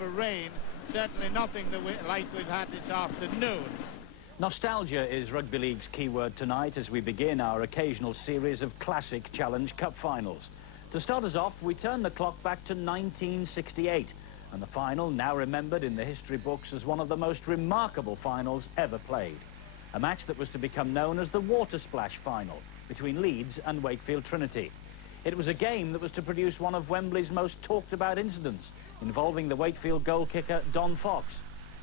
December rain. Certainly nothing like we've had this afternoon. Nostalgia is Rugby League's keyword tonight as we begin our occasional series of classic Challenge Cup finals. To start us off, we turn the clock back to 1968, and the final, now remembered in the history books as one of the most remarkable finals ever played. A match that was to become known as the Water Splash Final between Leeds and Wakefield Trinity. It was a game that was to produce one of Wembley's most talked about incidents, involving the Wakefield goal kicker Don Fox.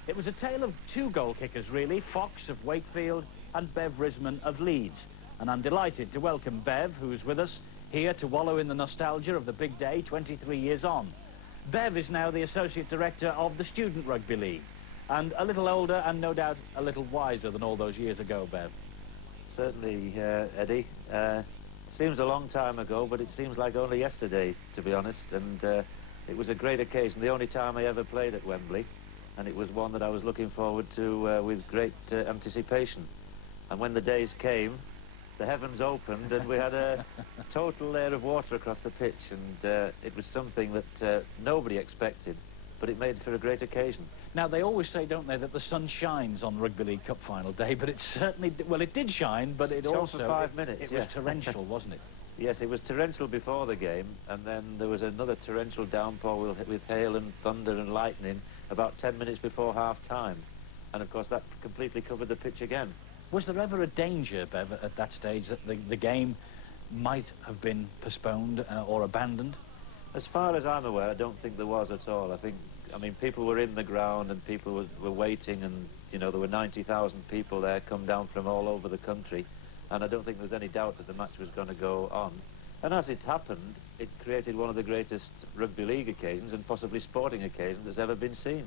It was a tale of two goal kickers really, Fox of Wakefield and Bev Risman of Leeds. And I'm delighted to welcome Bev, who's with us, here to wallow in the nostalgia of the big day 23 years on. Bev is now the Associate Director of the Student Rugby League, and a little older and no doubt a little wiser than all those years ago, Bev. Certainly, Eddie. Seems a long time ago, but it seems like only yesterday, to be honest, and it was a great occasion, the only time I ever played at Wembley, and it was one that I was looking forward to with great anticipation. And when the days came, the heavens opened and we had a total layer of water across the pitch, and it was something that nobody expected, but it made for a great occasion. Now, they always say, don't they, that the sun shines on Rugby League Cup final day, but it certainly, well, it did shine, but it also... for 5 minutes, It was torrential, wasn't it? Yes, it was torrential before the game, and then there was another torrential downpour with hail and thunder and lightning about 10 minutes before half-time. And, of course, that completely covered the pitch again. Was there ever a danger, Bev, at that stage that the game might have been postponed or abandoned? As far as I'm aware, I don't think there was at all. I mean, people were in the ground and people were waiting, and, you know, there were 90,000 people there come down from all over the country, and I don't think there was any doubt that the match was going to go on. And as it happened, it created one of the greatest rugby league occasions and possibly sporting occasions that's ever been seen.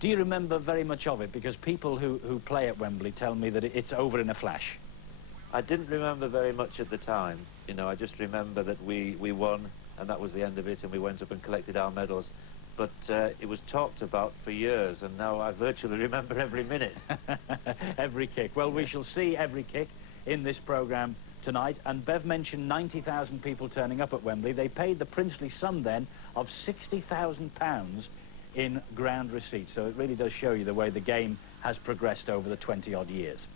Do you remember very much of it? Because people who play at Wembley tell me that it's over in a flash. I didn't remember very much at the time. You know, I just remember that we won, and that was the end of it, and we went up and collected our medals. But it was talked about for years, and now I virtually remember every minute. Every kick. Well, we shall see every kick in this programme tonight. And Bev mentioned 90,000 people turning up at Wembley. They paid the princely sum then of £60,000 in ground receipts. So it really does show you the way the game has progressed over the 20-odd years.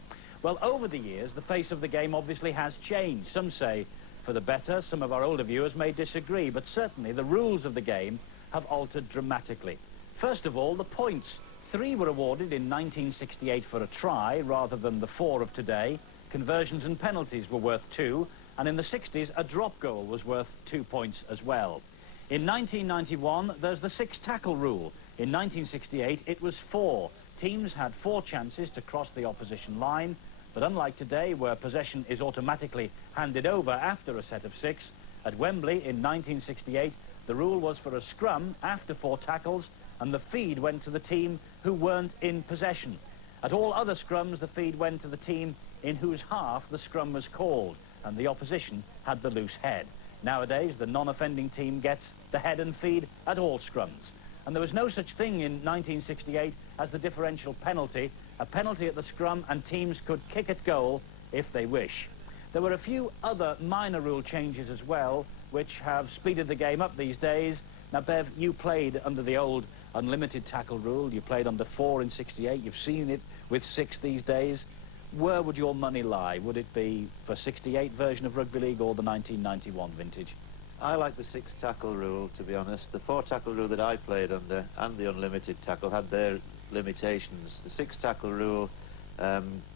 Well, over the years, the face of the game obviously has changed. Some say for the better. Some of our older viewers may disagree, but certainly the rules of the game have altered dramatically. First of all, the points. 3 were awarded in 1968 for a try rather than the 4 of today. Conversions and penalties were worth 2, and in the 60s a drop goal was worth 2 points as well. In 1991 there's the 6 tackle rule. In 1968 it was 4. Teams had 4 chances to cross the opposition line, but unlike today where possession is automatically handed over after a set of 6, at Wembley in 1968 the rule was for a scrum after 4 tackles, and the feed went to the team who weren't in possession. At all other scrums, the feed went to the team in whose half the scrum was called, and the opposition had the loose head. Nowadays, the non-offending team gets the head and feed at all scrums. And there was no such thing in 1968 as the differential penalty, a penalty at the scrum, and teams could kick at goal if they wish. There were a few other minor rule changes as well, which have speeded the game up these days. Now, Bev, you played under the old unlimited tackle rule. You played under 4 in 68. You've seen it with 6 these days. Where would your money lie? Would it be for 68 version of Rugby League or the 1991 vintage? I like the 6 tackle rule, to be honest. The 4 tackle rule that I played under and the unlimited tackle had their limitations. The 6 tackle rule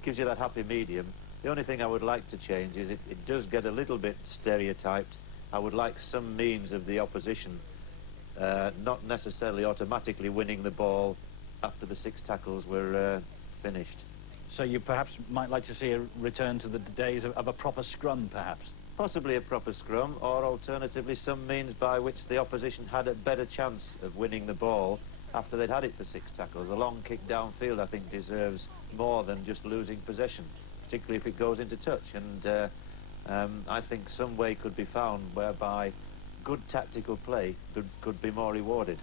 gives you that happy medium. The only thing I would like to change is it does get a little bit stereotyped. I would like some means of the opposition not necessarily automatically winning the ball after the 6 tackles were finished. So you perhaps might like to see a return to the days of a proper scrum, perhaps? Possibly a proper scrum, or alternatively some means by which the opposition had a better chance of winning the ball after they'd had it for 6 tackles. A long kick downfield, I think, deserves more than just losing possession, particularly if it goes into touch. And I think some way could be found whereby good tactical play could be more rewarded.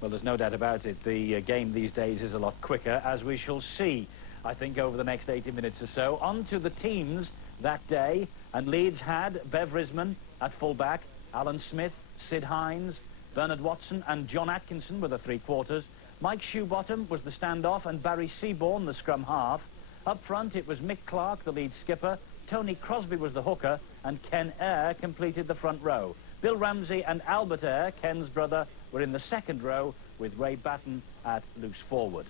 Well, there's no doubt about it. The game these days is a lot quicker, as we shall see, I think, over the next 80 minutes or so. On to the teams that day, and Leeds had Bev Risman at full-back, Alan Smith, Sid Hines, Bernard Watson and John Atkinson were the three-quarters. Mike Shoebottom was the standoff and Barry Seaborn the scrum half. Up front, it was Mick Clark, the lead skipper. Tony Crosby was the hooker, and Ken Eyre completed the front row. Bill Ramsey and Albert Eyre, Ken's brother, were in the second row, with Ray Batten at loose forward.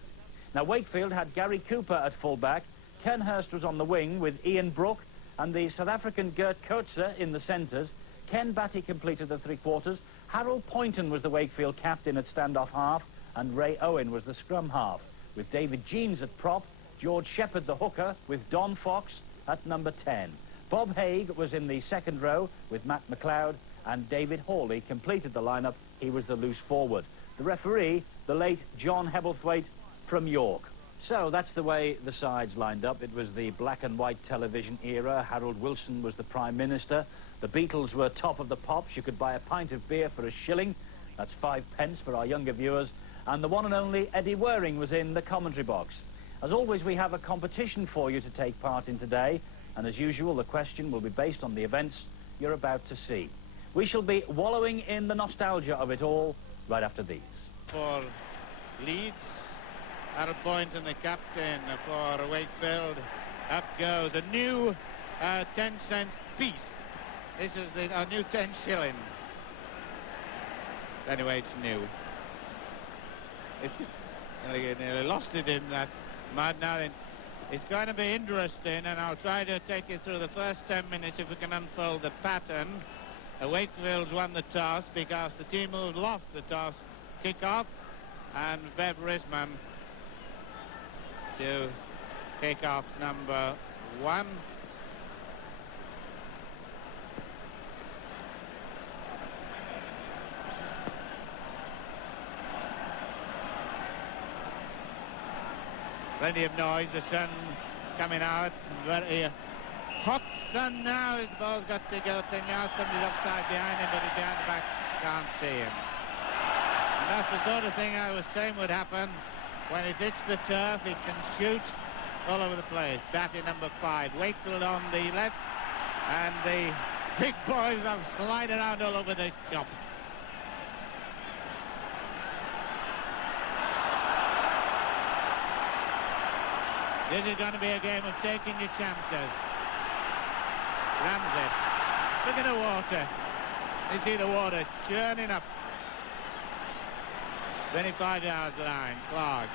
Now, Wakefield had Gary Cooper at full-back. Ken Hurst was on the wing with Ian Brooke and the South African Gert Coetzer in the centres. Ken Batty completed the three-quarters. Harold Poynton was the Wakefield captain at standoff half, and Ray Owen was the scrum half, with David Jeans at prop, George Shepherd the hooker, with Don Fox at number 10. Bob Haig was in the second row with Matt McLeod, and David Hawley completed the lineup. He was the loose forward. The referee, the late John Hebblethwaite from York. So that's the way the sides lined up. It was the black and white television era. Harold Wilson was the Prime Minister. The Beatles were top of the pops. You could buy a pint of beer for a shilling. That's 5 pence for our younger viewers. And the one and only Eddie Waring was in the commentary box. As always, we have a competition for you to take part in today. And as usual, the question will be based on the events you're about to see. We shall be wallowing in the nostalgia of it all right after these. For Leeds, Harold Poynton, the captain for Wakefield. Up goes a new 10-cent piece. This is a new 10 shilling. Anyway, it's new. They nearly lost it in that mud. Now then, it's going to be interesting, and I'll try to take you through the first 10 minutes if we can unfold the pattern. Wakefield's won the toss because the team who lost the toss kick off, and Bev Risman to kick off number 1. Plenty of noise, the sun coming out, very hot sun now. The ball's got to go 10 yards, somebody's offside behind him, but he's behind the back, can't see him. And that's the sort of thing I was saying would happen. When it hits the turf, it can shoot all over the place. Batty number 5, Wakefield on the left, and the big boys have slide around all over the shop. This is going to be a game of taking your chances. Ramsey, look at the water. You see the water churning up. 25 yards line, Clark.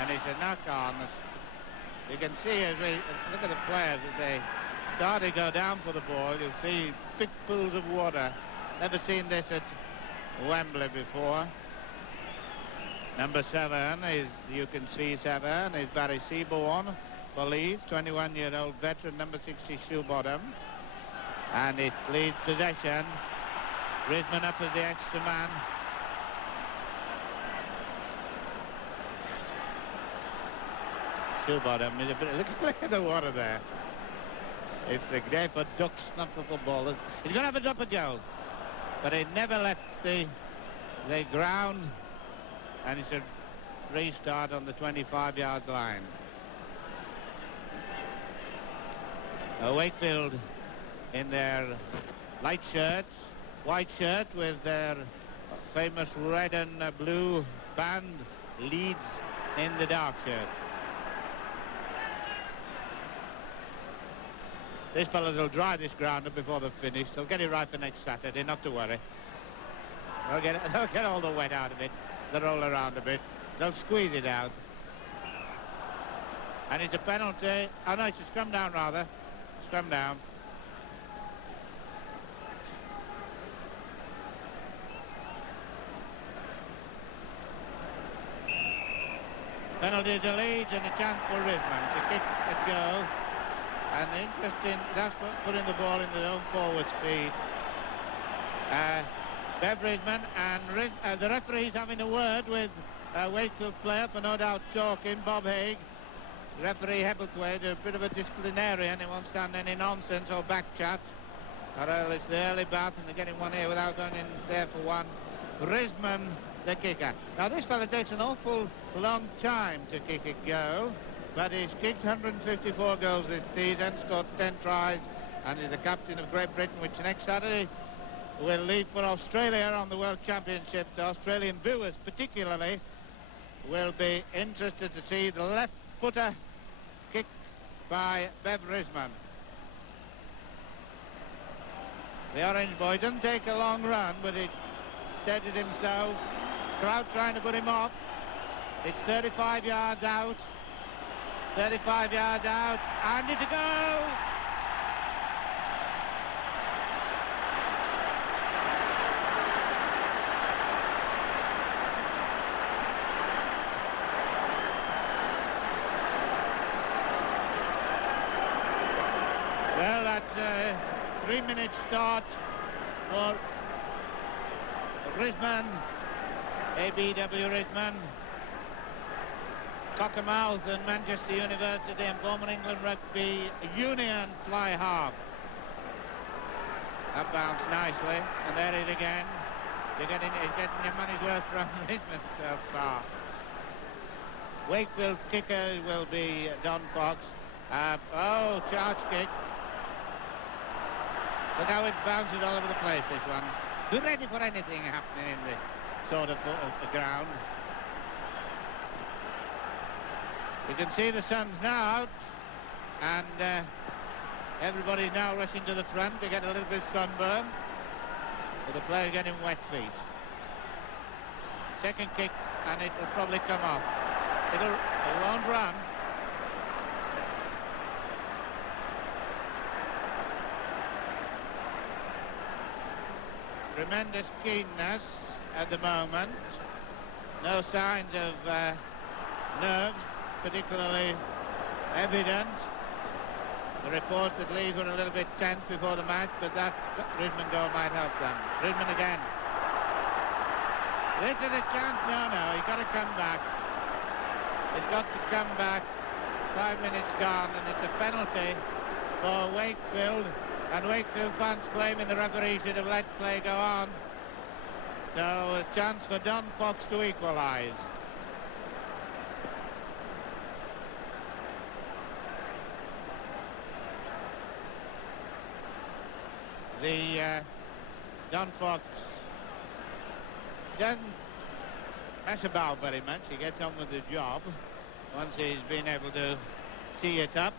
And it's a knock on. You can see as we look at the players as they start to go down for the ball. You'll see big pools of water. Never seen this at Wembley before. Number 7 is, you can see 7, is Barry Seaborn for Leeds, 21-year-old veteran, number 60, Shoebottom. And it's Leeds possession. Risman up as the extra man. Shoebottom is a bit, look at the water there. It's the day for ducks, not for footballers. He's going to have a drop of goal, but he never left the ground, and it's a restart on the 25-yard line. Wakefield in their light shirts, white shirt with their famous red and blue band, Leeds in the dark shirt. These fellas will dry this ground up before they're finished. They'll get it right for next Saturday, not to worry. They'll get all the wet out of it. They'll roll around a bit. They'll squeeze it out. And it's a penalty. Oh no, it's a scrum down rather. Scrum down. Penalty to Leeds and a chance for Risman to kick and go. And interesting, that's putting the ball in the own forward speed. Bev Risman and the referee's having a word with Wakefield player for no doubt talking, Bob Haig. Referee Hebblethwaite, a bit of a disciplinarian, he won't stand any nonsense or back chat. Or it's the early bath and they're getting one here without going in there for one. Risman, the kicker. Now this fella takes an awful long time to kick a goal, but he's kicked 154 goals this season, scored 10 tries and is the captain of Great Britain, which next Saturday will leave for Australia on the World Championships. Australian viewers particularly will be interested to see the left footer kick by Bev Risman. The orange boy doesn't take a long run, but he steadied himself. Crowd trying to put him off. It's 35 yards out. 35 yards out, and it's a go! Well, that's a 3-minute start for Risman, ABW Risman, Cockermouth and Manchester University and former England Rugby Union fly half. That bounced nicely, and there it is again. You're getting your money's worth from Risman so far. Wakefield kicker will be Don Fox. Charge kick. Look how it bounces all over the place, this one. Be ready for anything happening in the sort of the ground. You can see the sun's now out, and everybody's now rushing to the front to get a little bit of sunburn, with the player getting wet feet. Second kick, and it will probably come off. It won't run. Tremendous keenness at the moment. No signs of nerves particularly evident. The reports that Leeds were a little bit tense before the match, but that Risman goal might help them. Risman again. This is a chance. No, he's got to come back. He's got to come back. 5 minutes gone, and it's a penalty for Wakefield. And Wakefield fans claiming the referee should have let play go on. So a chance for Don Fox to equalise. The Don Fox doesn't mess about very much. He gets on with the job once he's been able to tee it up.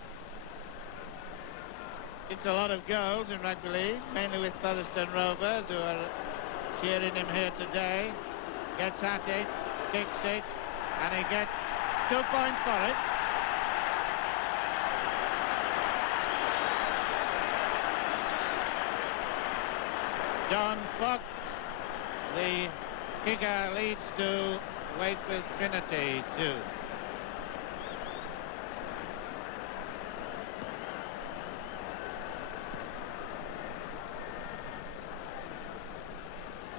It's a lot of goals in rugby league, mainly with Featherstone Rovers, who are cheering him here today. Gets at it, kicks it, and he gets 2 points for it. Don Fox, the kicker, leads to Wakefield Trinity 2.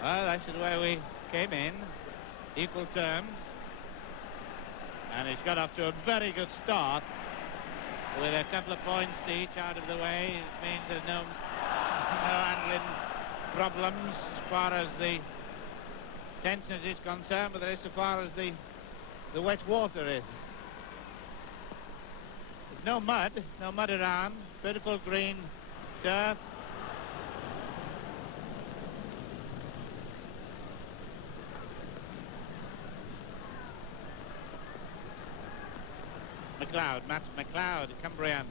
Well, that's the way we came in, equal terms, and it's got off to a very good start with a couple of points each out of the way. It means there's no handling problems as far as the tension is concerned, but there is as far as the wet water is. There's no mud around, beautiful green turf. Matt McLeod, Cumbrian,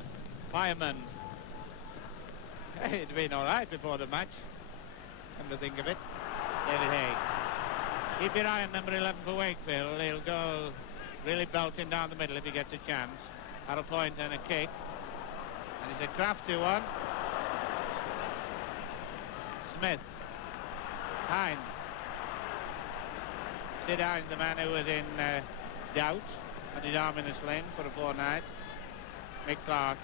fireman. Hey, it'd been all right before the match, come to think of it. David Haig. Keep your eye on number 11 for Wakefield. He'll go really belting down the middle if he gets a chance. Arrow point and a kick. And it's a crafty one. Smith. Hines. Sid Hines, the man who was in doubt, and his arm in a sling for a fortnight. Mick Clark.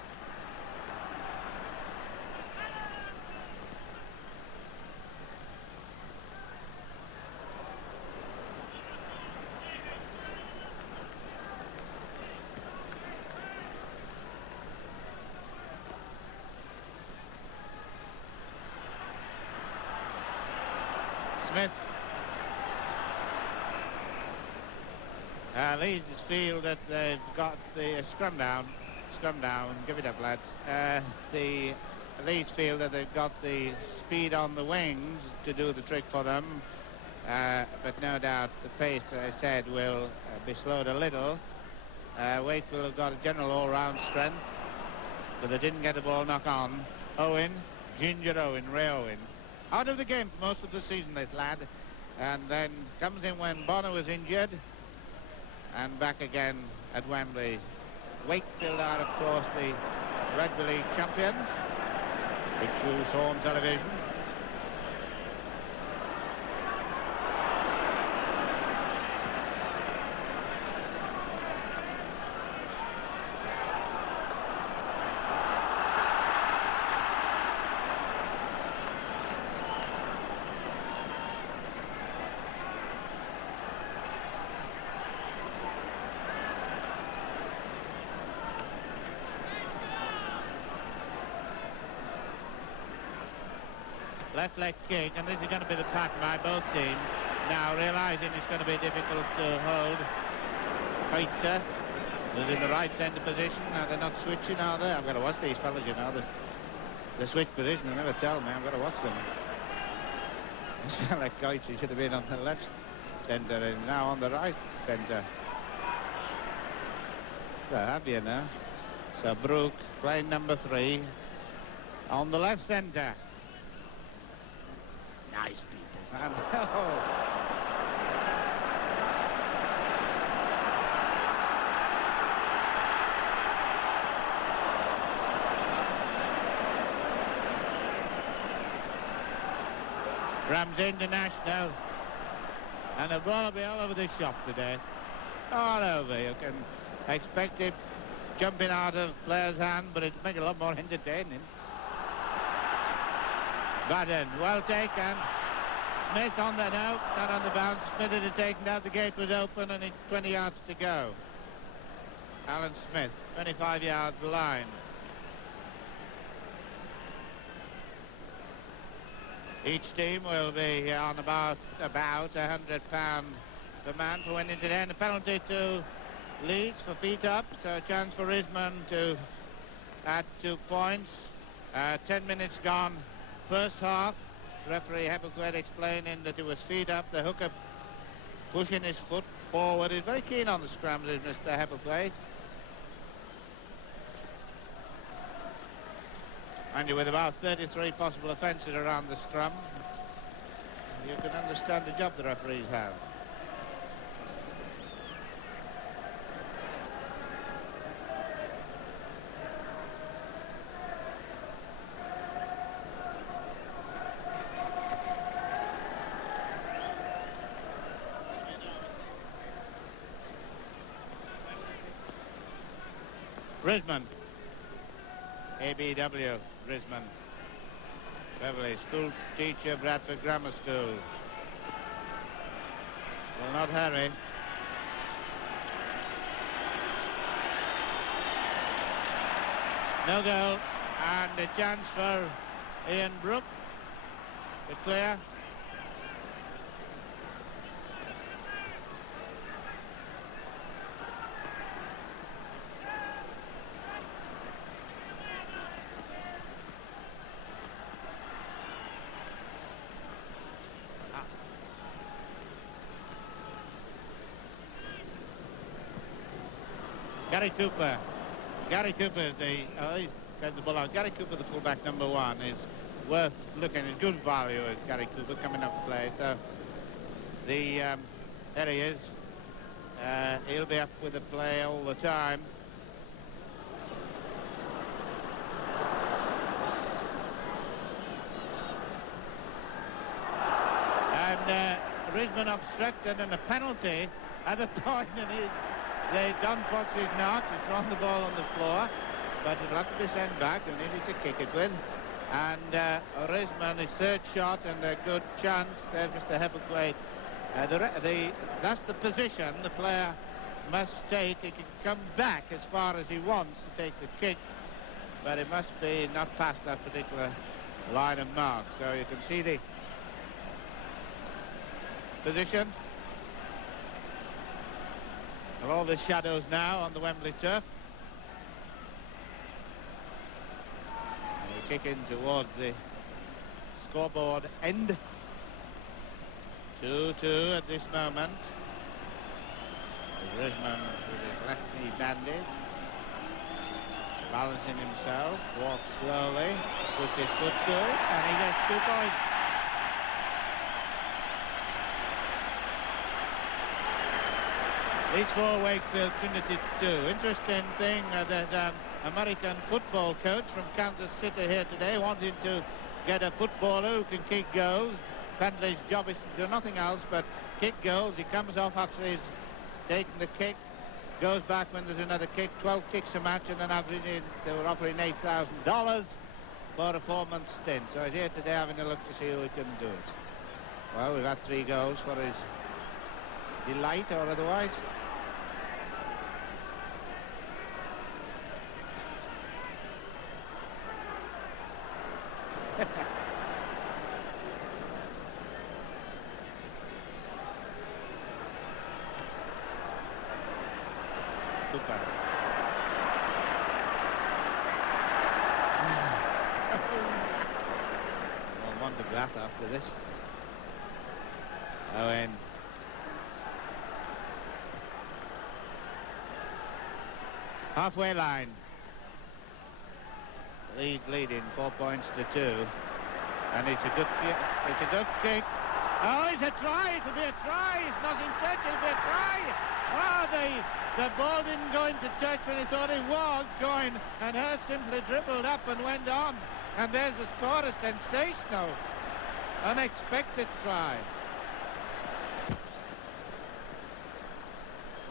Smith. Leeds feel that they've got the scrum down, give it up lads. The Leeds feel that they've got the speed on the wings to do the trick for them, but no doubt the pace, as I said, will be slowed a little. Wakefield have got a general all-round strength, but they didn't get the ball knocked on. Owen, Ginger Owen, Ray Owen, out of the game for most of the season, this lad, and then comes in when Bonner was injured, and back again at Wembley. Wakefield are, of course, the Rugby League champions, which you saw on television. Left leg kick, and this is going to be the pattern by both teams. Now realising it's going to be difficult to hold. Heitzer is in the right centre position. Now they're not switching, are they? I've got to watch these fellas, you know. The switch position, they never tell me. I've got to watch them. This fella Coates, he should have been on the left centre and now on the right centre. So have you now? So Brook playing number 3 on the left centre. Nice people. And, oh. Rams International. And the ball will be all over this shop today. All over. You can expect it jumping out of players' hand, but it'll make it a lot more entertaining. Baden, well taken. Smith on the no, not on the bounce. Smith had taken out, the gate was open and it's 20 yards to go. Alan Smith, 25 yards line. Each team will be on about £100 per man for winning today. And a penalty to Leeds for feet up, so a chance for Risman to add 2 points. 10 minutes gone. First half, referee Hebblethwaite explaining that it was feet up, the hooker pushing his foot forward. He's very keen on the scrums, is Mr. Hebblethwaite. And with about 33 possible offences around the scrum, you can understand the job the referees have. Risman, ABW, Risman, Beverly, school teacher, Bradford Grammar School. Will not hurry. No goal, and a chance for Ian Brook to clear. Gary Cooper is he's got the ball out. Gary Cooper, the fullback number 1, is worth looking at. Good value is Gary Cooper coming up to play. So there he is. He'll be up with the play all the time. And Risman obstructed, and a penalty at the point, and Don Fox is not. He's thrown the ball on the floor, but it'll have to be sent back. They needed to kick it with. And Risman, his third shot, and a good chance. There's Mr. Hebblethwaite. That's the position the player must take. He can come back as far as he wants to take the kick, but it must be not past that particular line of mark. So you can see the position of all the shadows now on the Wembley turf. kick in towards the scoreboard end. 2-2 at this moment. Risman with his left knee bandaged, balancing himself, walks slowly, puts his foot good, and he gets 2 points. Leeds 4, Wakefield, Trinity 2. Interesting thing, there's an American football coach from Kansas City here today wanting to get a footballer who can kick goals. Pendley's job is to do nothing else but kick goals. He comes off after he's taken the kick, goes back when there's another kick, 12 kicks a match, and then they were offering $8,000 for a 4-month stint. So he's here today having a look to see who he can do it. Well, we've had 3 goals for his delight or otherwise. Super. Well, want of that after this. Owen. Halfway line. Leeds leading 4 points to 2. And it's a good kick. It's a good kick. Oh, it's a try. It'll be a try. It's not in touch. It'll be a try. Oh, the ball didn't go into touch when he thought it was going, and Hurst simply dribbled up and went on. And there's the score, a sensational, unexpected try.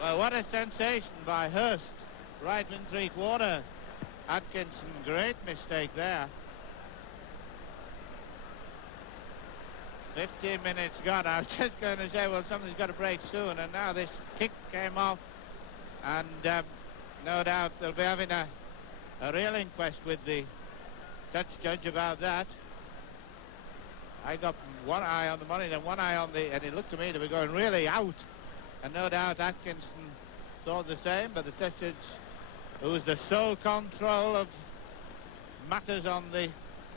Well, what a sensation by Hurst. Right in 3/4. Atkinson, great mistake there. 15 minutes gone. I was just going to say, well, something's got to break soon, and now this kick came off, and no doubt they'll be having a real inquest with the touch judge about that. I got one eye on the money and one eye on and it looked to me to be going really out, and no doubt Atkinson thought the same, but the touch judge, who was the sole control of matters on the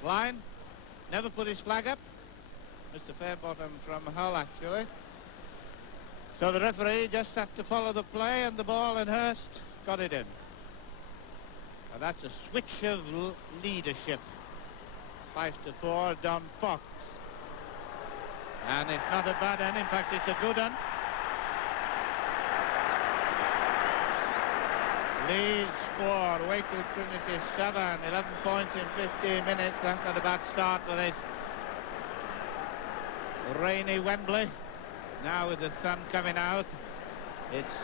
line, never put his flag up. Mr. Fairbottom from Hull, actually. So the referee just had to follow the play, and the ball, and Hurst got it in. And that's a switch of leadership. 5-4, Don Fox. And it's not a bad end. In fact, it's a good one. Leeds 4, Wakefield Trinity 7, 11 points in 15 minutes. That's not a bad start for this rainy Wembley. Now with the sun coming out, it's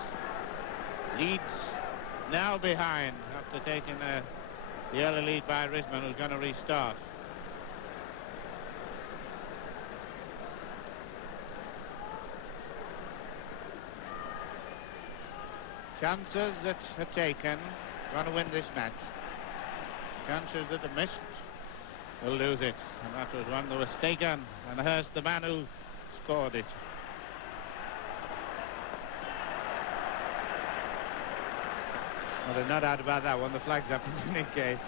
Leeds now behind after taking the early lead by Risman, who's going to restart. Chances that are taken, going to win this match. Chances that are missed, will lose it. And that was one that was taken, and Hurst, the man who scored it. Well, there's no doubt about that one. The flag's up in any case.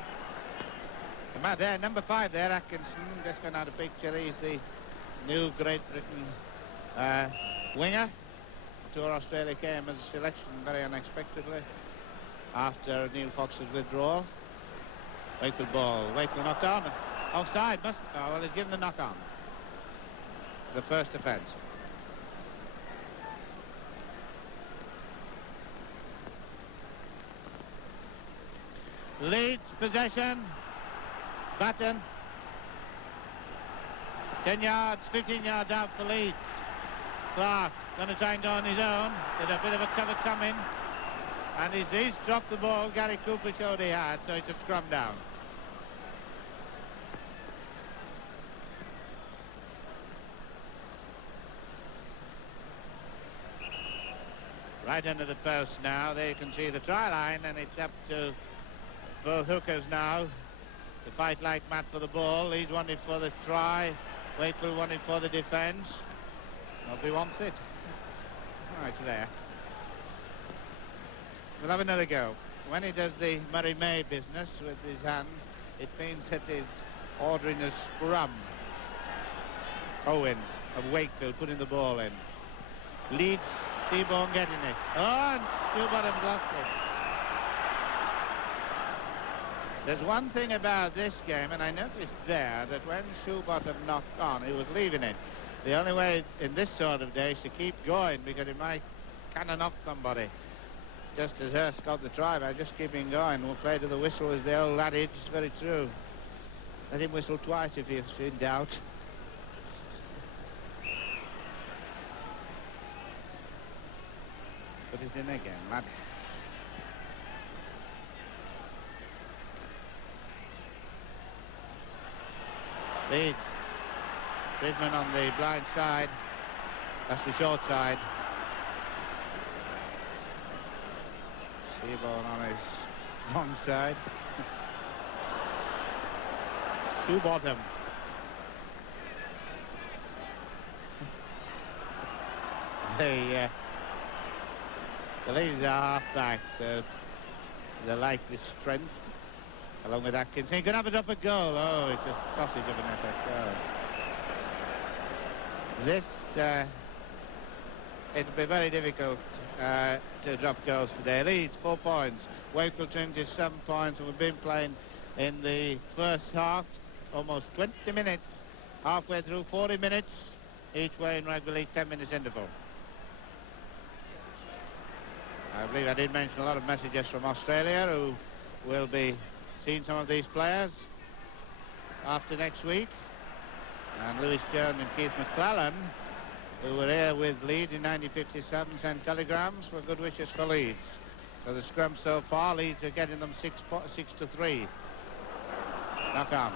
The man there, number 5 there, Atkinson, just going out of picture. He's the new Great Britain winger. Tour Australia came as a selection very unexpectedly after Neil Fox's withdrawal. Wakefield ball. Wakefield knocked on. Offside, must. Oh, well, he's given the knock on. The first offence. Leeds possession. Batten. 10 yards, 15 yards out for Leeds. Clark going to try and go on his own. There's a bit of a cover coming. And he's dropped the ball. Gary Cooper showed he had, so it's a scrum down. Right under the post now. There you can see the try line, and it's up to both hookers now to fight like mad for the ball. Leeds wanted for the try. Wakefield wanted for the defence. Nobody wants it. Right there. We'll have another go. When he does the Murray May business with his hands, it means that it's ordering a scrum. Owen of Wakefield putting the ball in. Leeds, Seaborn getting it. Oh, and Shoebottom lost it. There's one thing about this game, and I noticed there, that when Shoebottom knocked on, he was leaving it. The only way in this sort of day is to keep going, because it might cannon off somebody. Just as Hurst got the try by just keeping going. We'll play to the whistle is the old adage. It's very true. Let him whistle twice if he's in doubt. Put it in again, lad. Leeds. Bridgman on the blind side. That's the short side. Seaborn on his wrong side. Shoebottom. The Leeds are half-backs, so they like the strength, along with Atkins. He can have it up a goal. Oh, it's a sausage of an effort. Oh. This, it'll be very difficult to drop goals today. Leeds, 4 points. Wakefield 27 points, and we've been playing in the first half, almost 20 minutes, halfway through 40 minutes, each way in rugby league, 10 minutes interval. I believe I did mention a lot of messages from Australia who will be seeing some of these players after next week. And Lewis Jones and Keith McClellan, who were here with Leeds in 1957, sent telegrams for good wishes for Leeds. So the scrum so far, Leeds are getting them 6-3. Knock on.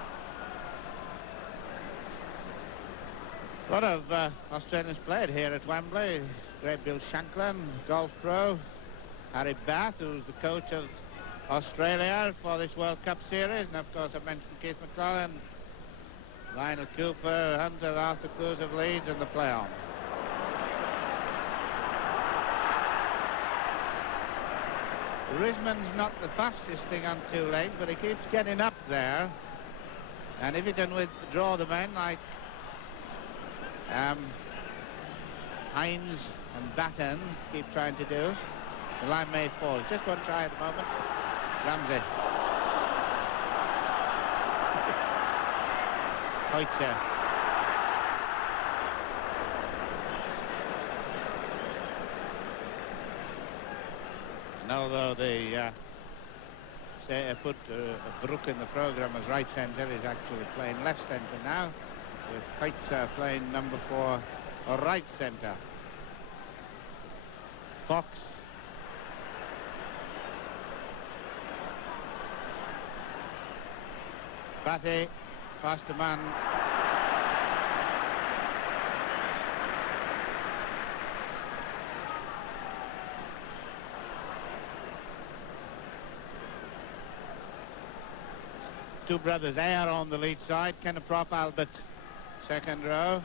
A lot of Australians played here at Wembley. Great Bill Shanklin, golf pro. Harry Bath, who's the coach of Australia for this World Cup series. And of course I mentioned Keith McClellan, Lionel Cooper, Hunter, Arthur Cruz of Leeds, and the play-on. Risman's not the fastest thing on two legs, but he keeps getting up there. And if he can withdraw the men like Hines and Batten keep trying to do, the line may fall. Just one try at the moment. Ramsey. Hoitzer. And although they put Brook in the programme as right centre, he's actually playing left centre now, with Hoitzer playing number 4 or right centre. Fox. Batty, faster man. Two brothers Ayer on the lead side, Kenneth Prop, Albert, second row.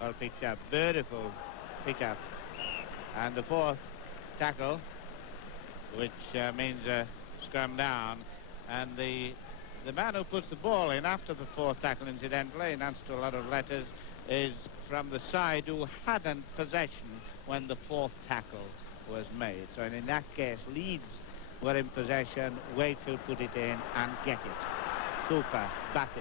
Well picked up, beautiful pick-up. And the fourth tackle, which means a scrum down. And the man who puts the ball in after the fourth tackle, incidentally, in answer to a lot of letters, is from the side who hadn't possession when the fourth tackle was made. So in that case, Leeds were in possession, Wakefield put it in and get it. Cooper, Batty.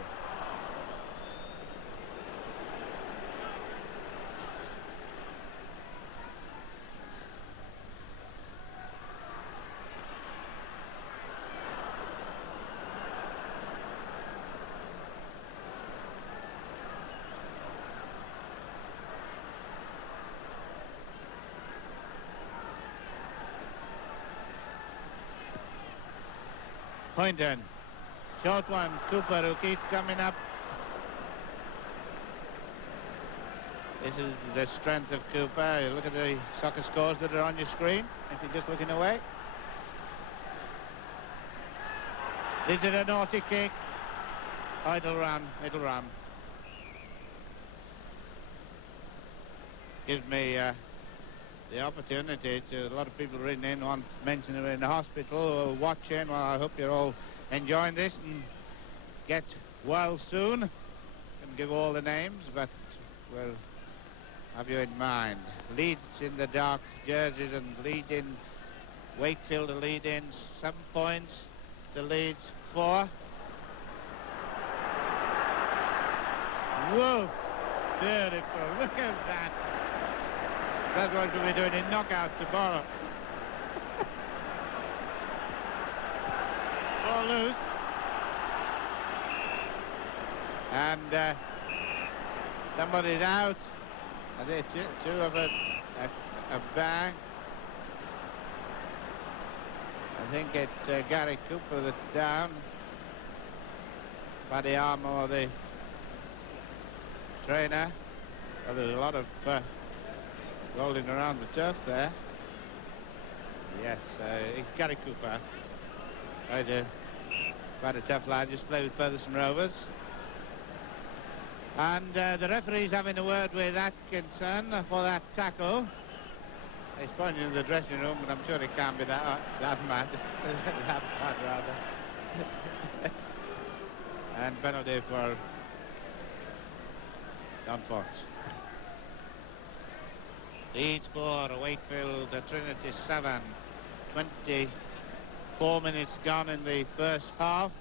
Poynton, short one, Cooper, who keeps coming up. This is the strength of Cooper. You look at the soccer scores that are on your screen, if you're just looking away. This is a naughty kick. Oh, it'll run. gives me the opportunity to, a lot of people written in want to mention they're in the hospital or watching. Well, I hope you're all enjoying this and get well soon. Can give all the names, but we'll have you in mind. Leeds in the dark jerseys and lead in Wakefield to lead in 7 points to Leeds 4. Whoa, beautiful, look at that. That's what we'll be doing in knockout tomorrow. Ball loose. And somebody's out. I think two of a bag. I think it's Gary Cooper that's down. Paddy Armour, the trainer. Well, there's a lot of rolling around the turf there. Yes, it's Gary Cooper. Quite a tough lad, just played with Featherstone Rovers. And the referee's having a word with Atkinson for that tackle. He's pointing in the dressing room, but I'm sure it can't be that mad. That bad, rather. And penalty for Don Fox. Leeds 4, Wakefield, Trinity 7. 24 minutes gone in the first half.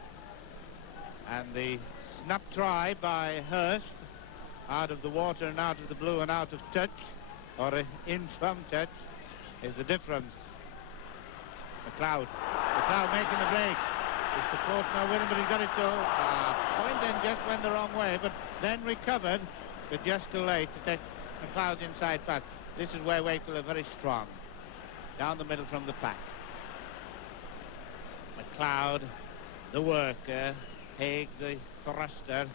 And the snap try by Hurst, out of the water and out of the blue and out of touch, or in from touch, is the difference. McLeod making the break. His support now with him, but he's got it to point and just went the wrong way, but then recovered, but just too late to take McLeod's inside pass. This is where Wakefield are very strong. Down the middle from the pack. McLeod, the worker. Haig, the thruster.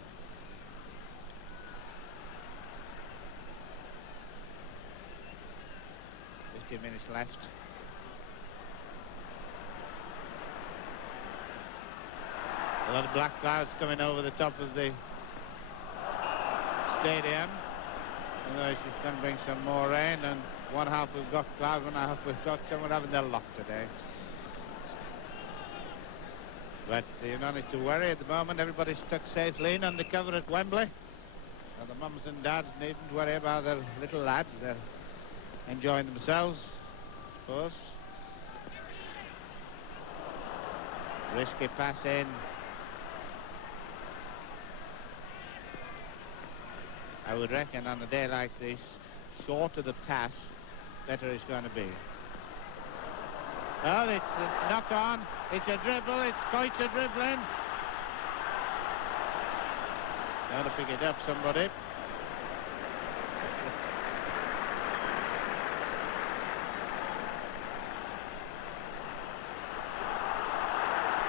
"15 minutes left. A lot of black clouds coming over the top of the stadium. She's going to bring some more rain, and one half we've got clouds, one half we've got someone having their luck today. But you don't need to worry at the moment. Everybody's stuck safely in under cover at Wembley. And the mums and dads needn't worry about their little lads. They're enjoying themselves, of course. Risky pass in. I would reckon on a day like this, shorter the pass, better it's going to be. Oh, it's a knock on. It's a dribble. It's Koitzer dribbling. Going to pick it up, somebody.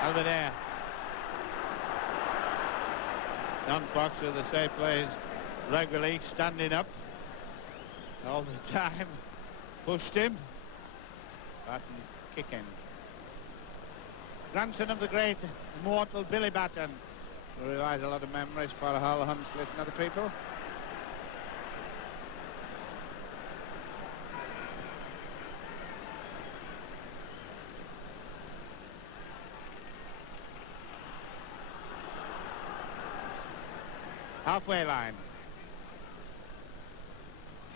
Albert. Don Fox with the safe plays rugby league, standing up all the time. Pushed him. Batten kicking. Grandson of the great immortal Billy Batten, who revives a lot of memories for Hull, Hunslet and other people. Halfway line.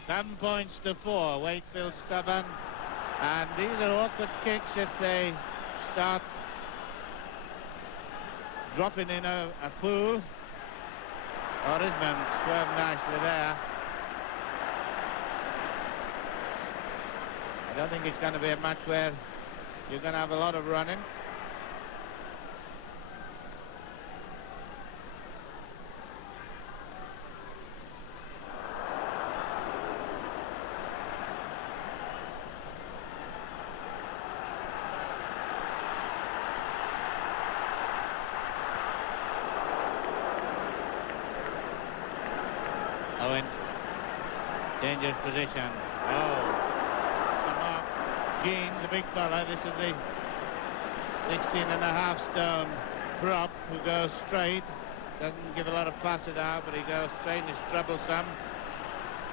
7 points to 4. Wakefield stubborn. And these are awkward kicks if they start dropping in a pool. Orisman swerved nicely there. I don't think it's going to be a match where you're going to have a lot of running. Owen, dangerous position. Oh, Gene, the big fella. This is the 16.5 stone prop who goes straight. Doesn't give a lot of pass it out, but he goes straight and he's troublesome.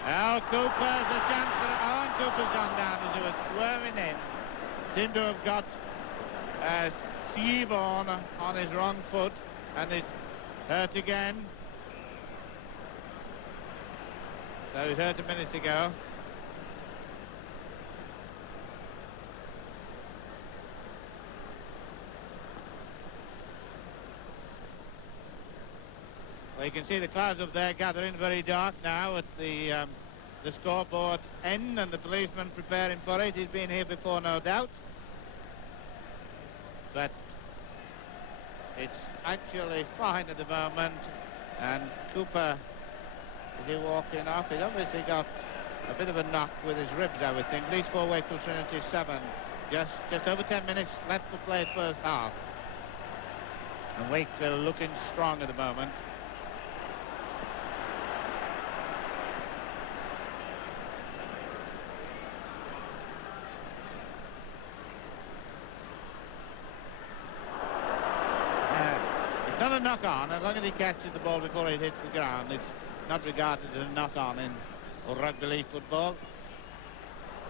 Al Cooper's a chance for Alan Cooper's gone down as he was swerving in. Seemed to have got Seaborn on his wrong foot and is hurt again. So he was hurt a minute ago. Well, you can see the clouds up there gathering very dark now at the scoreboard end, and the policeman preparing for it. He's been here before, no doubt. But it's actually fine at the moment, and Cooper, is he walking off? He's obviously got a bit of a knock with his ribs, I would think. Leeds 4, Wakefield Trinity 7. Just over 10 minutes left to play first half. And Wakefield looking strong at the moment. Not a knock-on. As long as he catches the ball before it hits the ground, it's not regarded as a knock-on in rugby league football.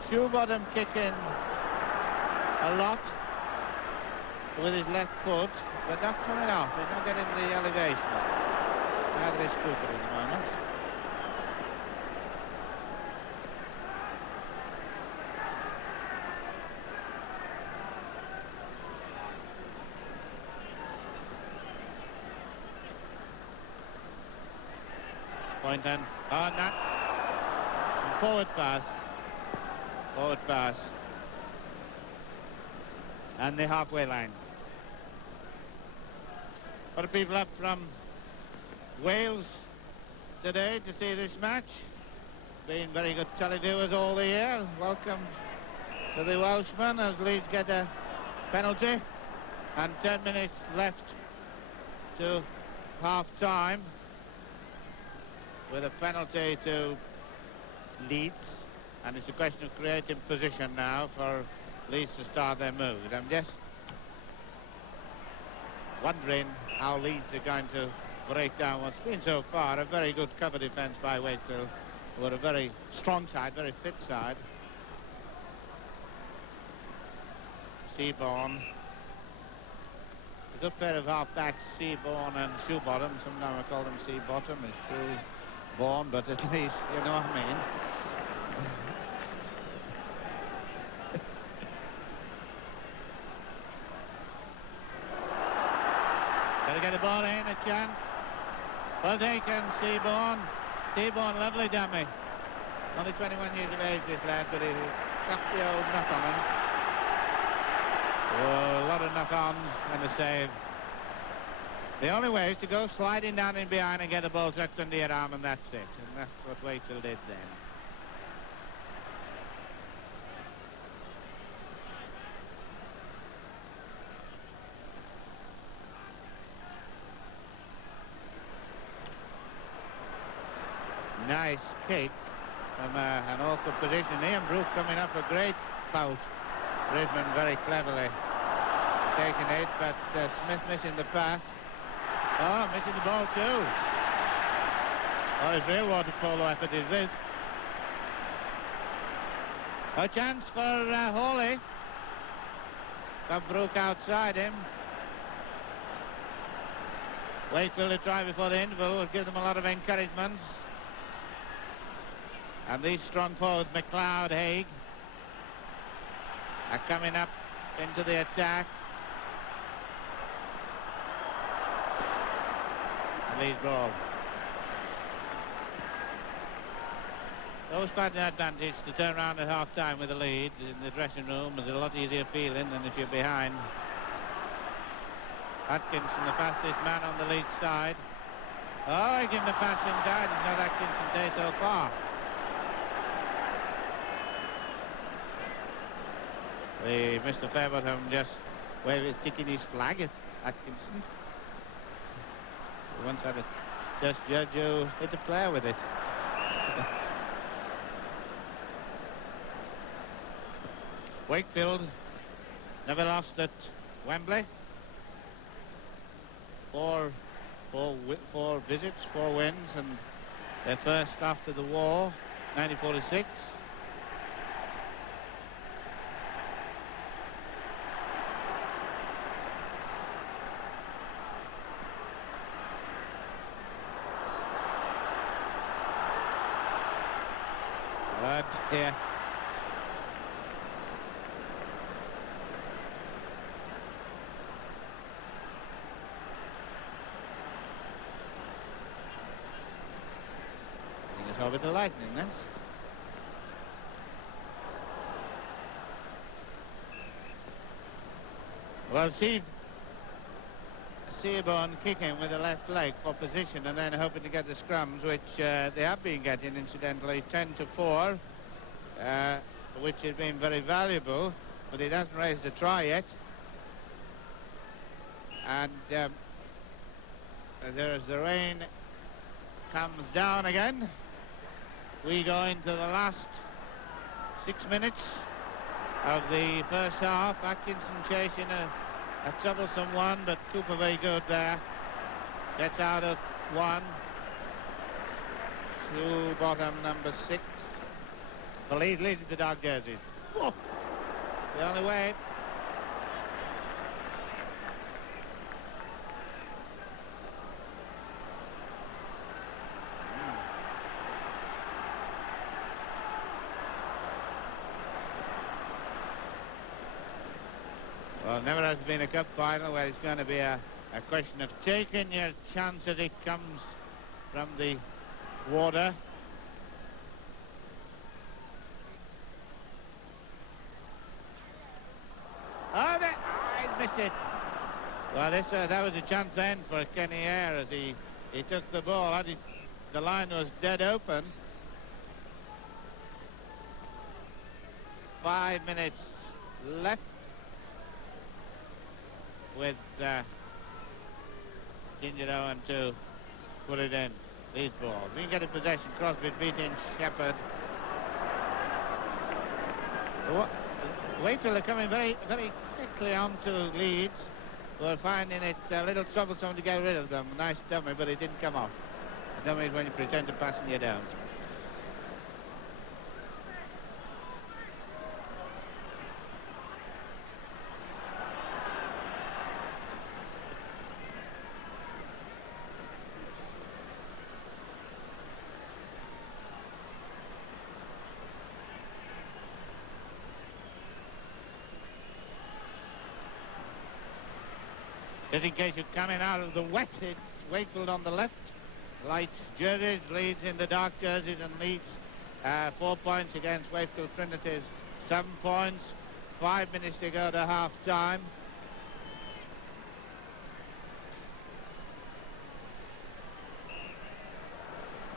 Shoebottom kicking a lot with his left foot, but not coming off. He's not getting the elevation. Neither is Cooper at the moment. Point and that forward pass, and the halfway line. A lot of people up from Wales today to see this match. Been very good televiewers all the year. Welcome to the Welshmen as Leeds get a penalty, and 10 minutes left to half-time, with a penalty to Leeds, and it's a question of creating position now for Leeds to start their move. I'm just wondering how Leeds are going to break down what's been so far a very good cover defence by Wakefield, who are a very strong side, very fit side. Seaborn, a good pair of half-backs, Seaborn and Shoebottom. Sometimes I call them Seabottom, it's true. Born, but at least you know what I mean. Gotta get the ball in, a chance. Well taken, Seaborn. Seaborn, lovely dummy. Only 21 years of age, this lad, but he's got the old knock on him. Oh, a lot of knock-ons and the save. The only way is to go sliding down in behind and get the ball tucked under your arm, and that's it. And that's what Wakefield did then. Nice kick from an awkward position. Ian Brook coming up, a great bout. Brisbane very cleverly taking it, but Smith missing the pass. Oh, missing the ball too. Oh, his real water polo effort is this. A chance for Hawley. Got Brook outside him. Wakefield to try before the interval will give them a lot of encouragement. And these strong forwards, McLeod, Haig, are coming up into the attack. Leeds ball. It's always quite an advantage to turn around at half-time with a lead in the dressing room. It's a lot easier feeling than if you're behind. Atkinson, the fastest man on the Leeds side. Oh, he gave him the pass inside. It's not Atkinson's day so far. The Mr. Fairbairn just ticking his flag at Atkinson. Once had a just judge who hit a player with it. Wakefield never lost at Wembley. Four visits, 4 wins, and their first after the war. 1946. But here. It's over the lightning then. Well, Seaborn kicking with the left leg for position and then hoping to get the scrums, which they have been getting, incidentally, 10-4, which has been very valuable, but it hasn't raised a try yet. And there's the rain comes down again. We go into the last 6 minutes of the first half. Atkinson chasing a troublesome one, but Cooper very good there. Gets out of one. To bottom number 6. The lead leads the dark jerseys. Whoa. The only way. Well, never has been a cup final where it's going to be a question of taking your chance as it comes from the water. Oh, he's missed it. Well, that was a chance then for Kenny Eyre as he took the ball. The line was dead open. 5 minutes left. With Ginger Owen to put it in. Leeds ball. We can get a possession. Crosby beating Shepherd. Wakefield are coming very, very quickly on to Leeds. We're finding it a little troublesome to get rid of them. Nice dummy, but it didn't come off. A dummy is when you pretend to pass and you don't. Just in case you're coming out of the wet, it's Wakefield on the left. Light jerseys, Leeds in the dark jerseys, and Leeds 4 points against Wakefield Trinity's 7 points. 5 minutes to go to half time.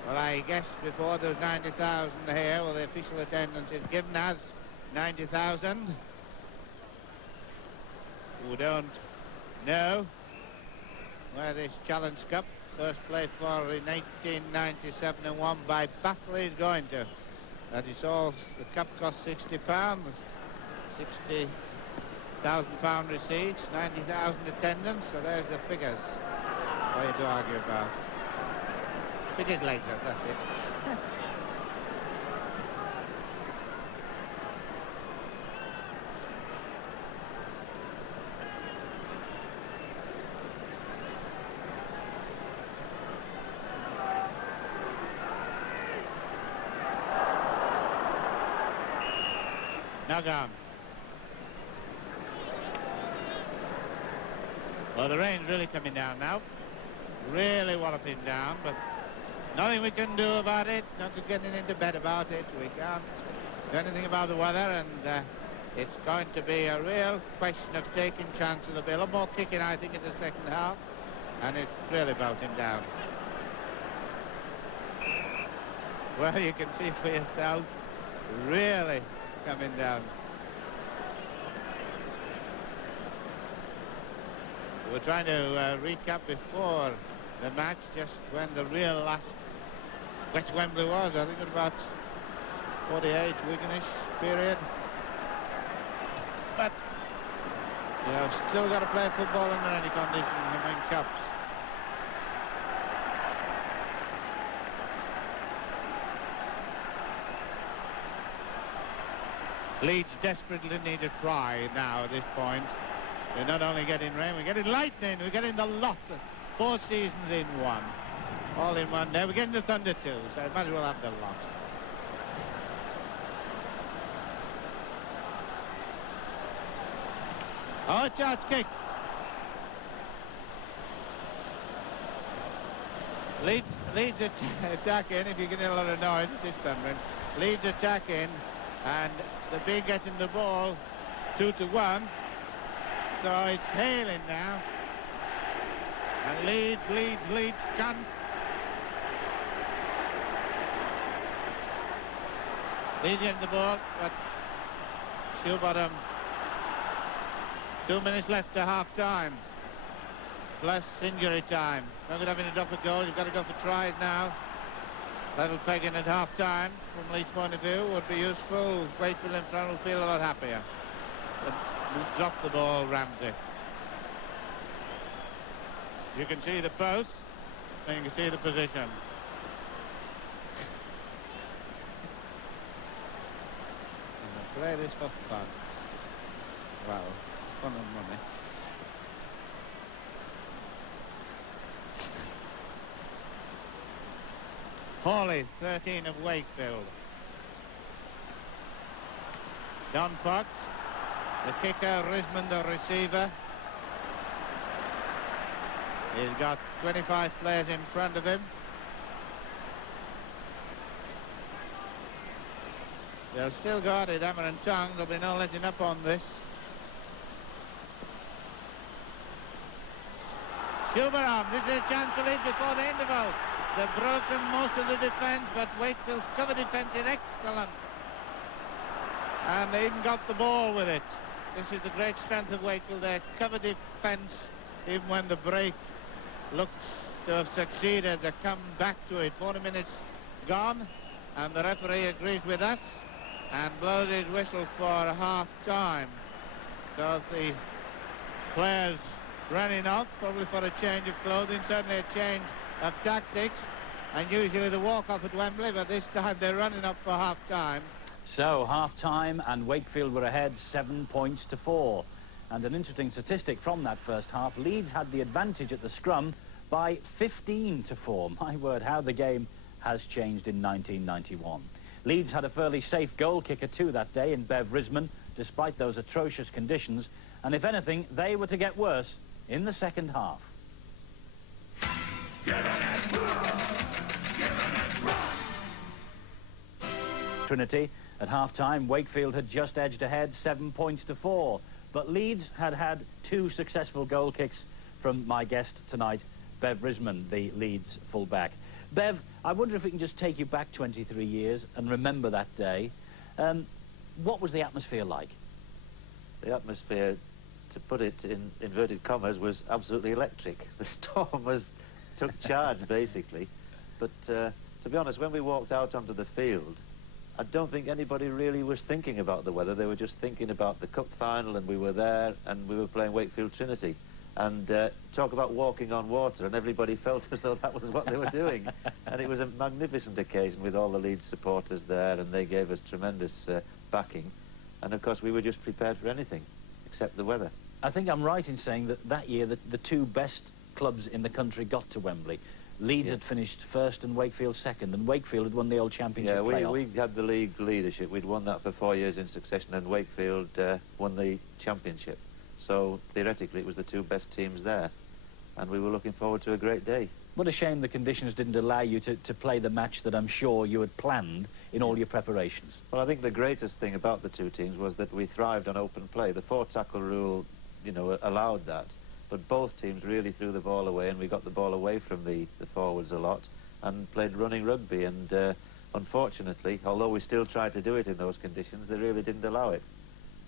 Well, I guess before there was 90,000 here. Well, the official attendance is given as 90,000. We don't know where this Challenge Cup, first played for in 1897 and won by Battle, is going to. That is all. The cup cost £60, £60,000 receipts, 90,000 attendance. So there's the figures for you to argue about. Figures later, that's it. Now gone. Well, the rain's really coming down now. Really walloping down, but nothing we can do about it. Not getting into bed about it. We can't do anything about the weather, and it's going to be a real question of taking chances. There'll be a lot more kicking, I think, in the second half, and it's really belting down. Well, you can see for yourself, really coming down. We're trying to recap before the match, just when the real last wet Wembley was. I think it was about 48, Wigganish period. But you know, still got to play football under any conditions and win cups. Leeds desperately need a try now at this point. We're not only getting rain, we're getting lightning, we're getting the lot. 4 seasons in one. All in one day. We're getting the thunder too, so might as well have the lot. Oh, charge kick. Leeds attacking, if you can hear a lot of noise, it's thundering. Leeds attacking, and the big getting the ball 2-1. So it's hailing now. And Leeds, chance. Leeds getting the ball, but Shilbottom. 2 minutes left to half-time, plus injury time. Not going to have any drop of goal. You've got to go for tries now. That'll peg in at half-time, from Leeds' point of view, would be useful. Wakefield in front will feel a lot happier. But drop the ball, Ramsey. You can see the post, and you can see the position. Play this for fun. Wow. Fun and money. Hawley, 13 of Wakefield. Don Fox, the kicker, Risman, the receiver. He's got 25 players in front of him. They'll still got it, hammer and tongue. There'll be no letting up on this. Shilbottom, this is a chance to lead before the interval. They've broken most of the defence, but Wakefield's cover defence is excellent. And they even got the ball with it. This is the great strength of Wakefield, their cover defence, even when the break looks to have succeeded, they come back to it. 40 minutes gone, and the referee agrees with us and blows his whistle for half-time. So the players running off, probably for a change of clothing, certainly a change of tactics, and usually the walk-off at Wembley, but this time they're running up for half-time. So, half-time, and Wakefield were ahead 7 points to 4. And an interesting statistic from that first half, Leeds had the advantage at the scrum by 15 to 4. My word, how the game has changed in 1991. Leeds had a fairly safe goal kicker too that day in Bev Risman, despite those atrocious conditions, and if anything, they were to get worse in the second half. Trinity, at half-time, Wakefield had just edged ahead 7 points to 4, but Leeds had had 2 successful goal kicks from my guest tonight, Bev Risman, the Leeds full-back. Bev, I wonder if we can just take you back 23 years and remember that day. What was the atmosphere like? The atmosphere, to put it in inverted commas, was absolutely electric. The storm took charge, basically. But to be honest, when we walked out onto the field, I don't think anybody really was thinking about the weather. They were just thinking about the cup final, and we were there, and we were playing Wakefield Trinity. And talk about walking on water, and everybody felt as though that was what they were doing. And it was a magnificent occasion with all the Leeds supporters there, and they gave us tremendous backing. And of course, we were just prepared for anything, except the weather. I think I'm right in saying that that year the 2 best clubs in the country got to Wembley. Leeds had finished first and Wakefield second, and Wakefield had won the old championship playoff. Yeah, we had the league leadership. We'd won that for 4 years in succession, and Wakefield won the championship. So theoretically, it was the 2 best teams there, and we were looking forward to a great day. What a shame the conditions didn't allow you to play the match that I'm sure you had planned in all your preparations. Well, I think the greatest thing about the 2 teams was that we thrived on open play. The 4-tackle rule, you know, allowed that. But both teams really threw the ball away, and we got the ball away from the forwards a lot and played running rugby. And unfortunately, although we still tried to do it in those conditions, they really didn't allow it.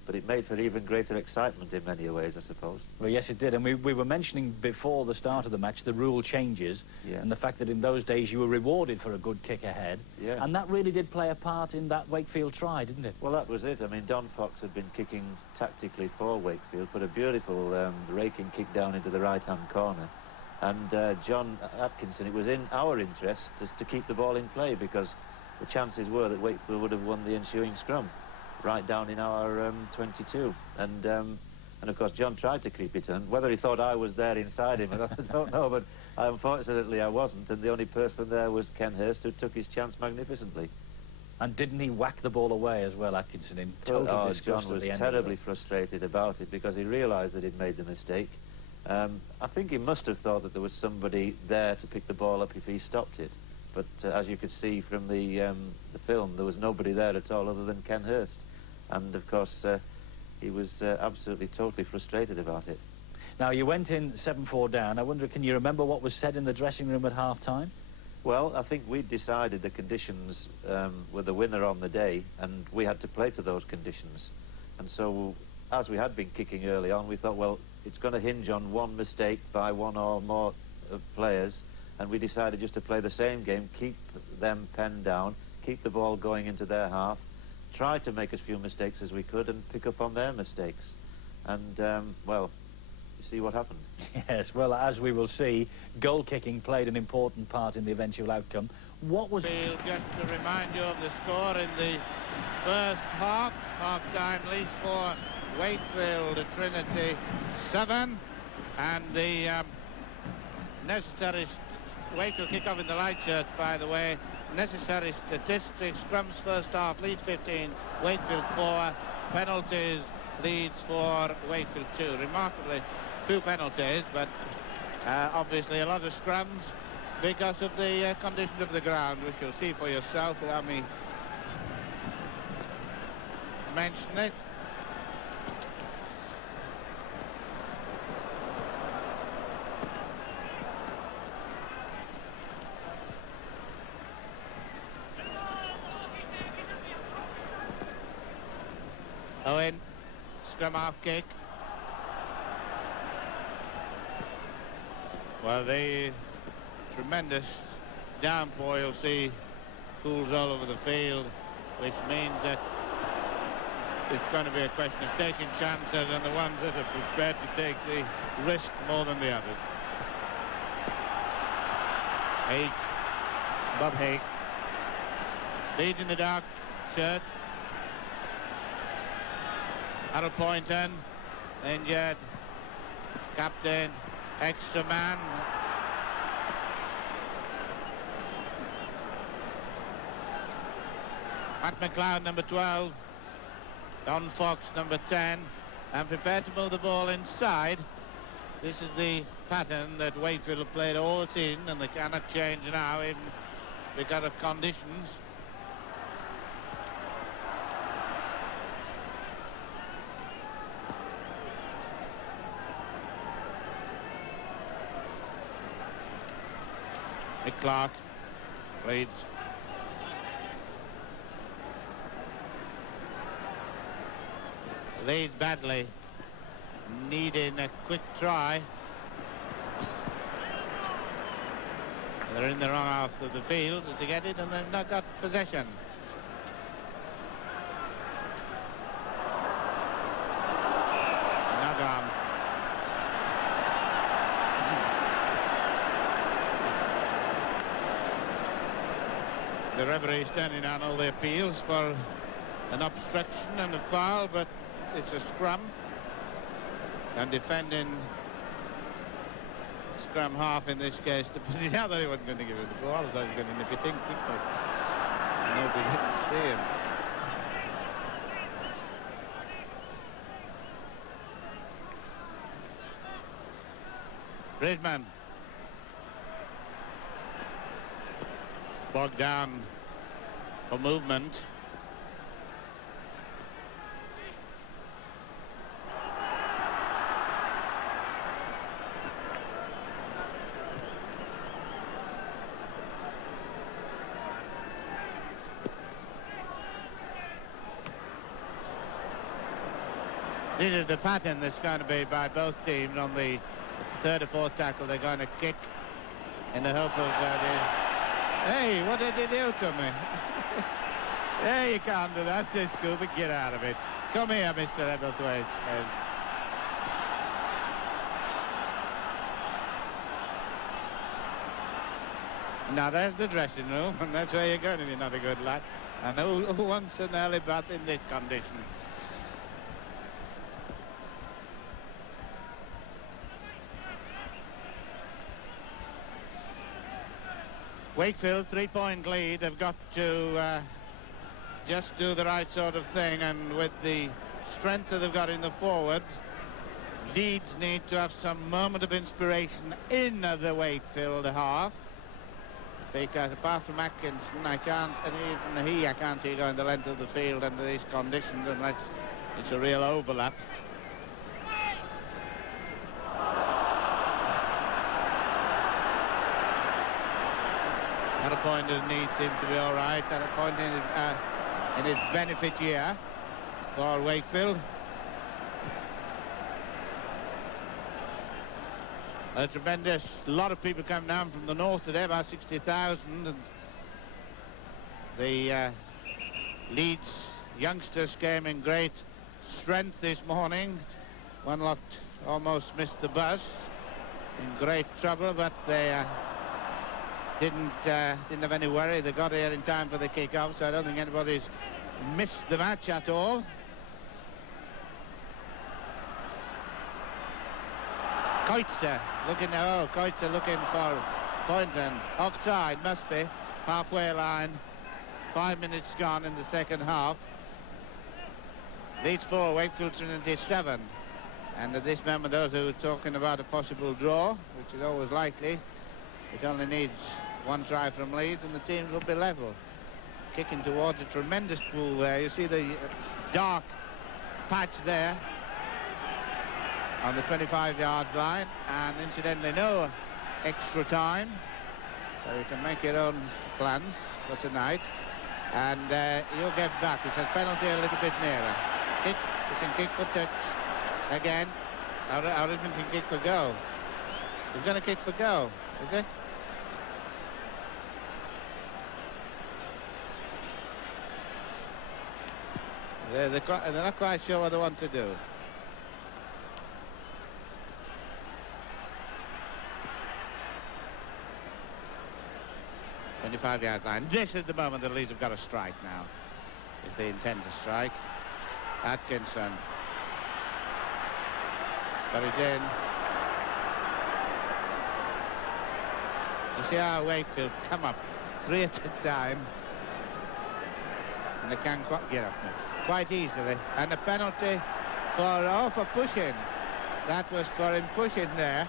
But it made for even greater excitement in many ways, I suppose. Well, yes, it did. And we were mentioning before the start of the match the rule changes and the fact that in those days you were rewarded for a good kick ahead. Yeah. And that really did play a part in that Wakefield try, didn't it? Well, that was it. I mean, Don Fox had been kicking tactically for Wakefield, put a beautiful raking kick down into the right-hand corner. And John Atkinson, it was in our interest to keep the ball in play, because the chances were that Wakefield would have won the ensuing scrum. right down in our 22. And of course, John tried to keep it in. Whether he thought I was there inside him, I don't know, but unfortunately I wasn't, and the only person there was Ken Hurst, who took his chance magnificently. And didn't he whack the ball away as well, Atkinson, in total disgust John at was the end terribly frustrated about it because he realised that he'd made the mistake. I think he must have thought that there was somebody there to pick the ball up if he stopped it. But as you could see from the film, there was nobody there at all other than Ken Hurst. And of course, he was absolutely, totally frustrated about it. Now, you went in 7-4 down. I wonder, can you remember what was said in the dressing room at half-time? Well, I think we'd decided the conditions were the winner on the day, and we had to play to those conditions. And so, as we had been kicking early on, we thought, well, it's going to hinge on one mistake by one or more players, and we decided just to play the same game, keep them penned down, keep the ball going into their half, try to make as few mistakes as we could, and pick up on their mistakes. And, well, you see what happened. Yes, well, as we will see, goal-kicking played an important part in the eventual outcome. What was... Just to remind you of the score in the first half. Half-time Leeds 4, Wakefield Trinity 7. And the necessary... Wakefield kick off in the light shirt, by the way. Necessary statistics: scrums first half, Leeds 15, Wakefield 4. Penalties, Leeds 4, Wakefield 2. Remarkably, 2 penalties, but obviously a lot of scrums because of the condition of the ground, which you'll see for yourself without me mentioning it. Owen, scrum half kick. Well, the tremendous downpour, you'll see pools all over the field, which means that it's going to be a question of taking chances, and the ones that are prepared to take the risk more than the others. Haig, Bob Haig, leads in the dark shirt. Harold Poynton, injured, captain, extra man. Matt McLeod, number 12. Don Fox, number 10. And prepared to move the ball inside. This is the pattern that Wakefield have played all season, and they cannot change now, even because of conditions. Mick Clark leads. Leads badly, needing a quick try. They're in the wrong half of the field to get it, and they've not got possession. Not on. The referee is turning on all the appeals for an obstruction and a foul, but it's a scrum. And defending scrum half in this case, I thought he wasn't going to give him the ball. I thought he was going to nip it in quickly. Nobody didn't see him. Bridgman. Bogged down for movement. This is the pattern that's going to be by both teams on the third or fourth tackle. They're going to kick in the hope of Hey, what did he do to me? Hey, you can't do that, says Cooper. Get out of it. Come here, Mr. Ebblethwaite. Now, there's the dressing room, and that's where you're going if you're not a good lad. And who wants an early bath in this condition? Wakefield, 3-point lead. They've got to just do the right sort of thing, and with the strength that they've got in the forwards, Leeds need to have some moment of inspiration in the Wakefield half, because apart from Atkinson, I can't see going the length of the field under these conditions unless it's a real overlap. At a point his knees seem to be all right. At a point in his benefit year for Wakefield. A tremendous lot of people come down from the north today, about 60,000, and the Leeds youngsters came in great strength this morning. One lot almost missed the bus, in great trouble, but they didn't have any worry. They got here in time for the kick-off, so I don't think anybody's missed the match at all. Koitzer looking for point, and offside must be, halfway line, 5 minutes gone in the second half. Leeds 4, Wakefield Trinity 7, and at this moment those who are talking about a possible draw, which is always likely, it only needs one try from Leeds and the teams will be level. Kicking towards a tremendous pool there. You see the dark patch there on the 25-yard line, and incidentally no extra time, so you can make your own plans for tonight, and you'll get back. It's a penalty a little bit nearer. Kick, you can kick for touch again. Our Richmond can kick for goal. He's going to kick for goal, is he? They're not quite sure what they want to do. The 25-yard line. This is the moment that Leeds have got to strike now, if they intend to strike. Atkinson. Got it in. You see how Wakefield come up 3 at a time, and they can't quite get up now. Quite easily, and a penalty for pushing. That was for him pushing there,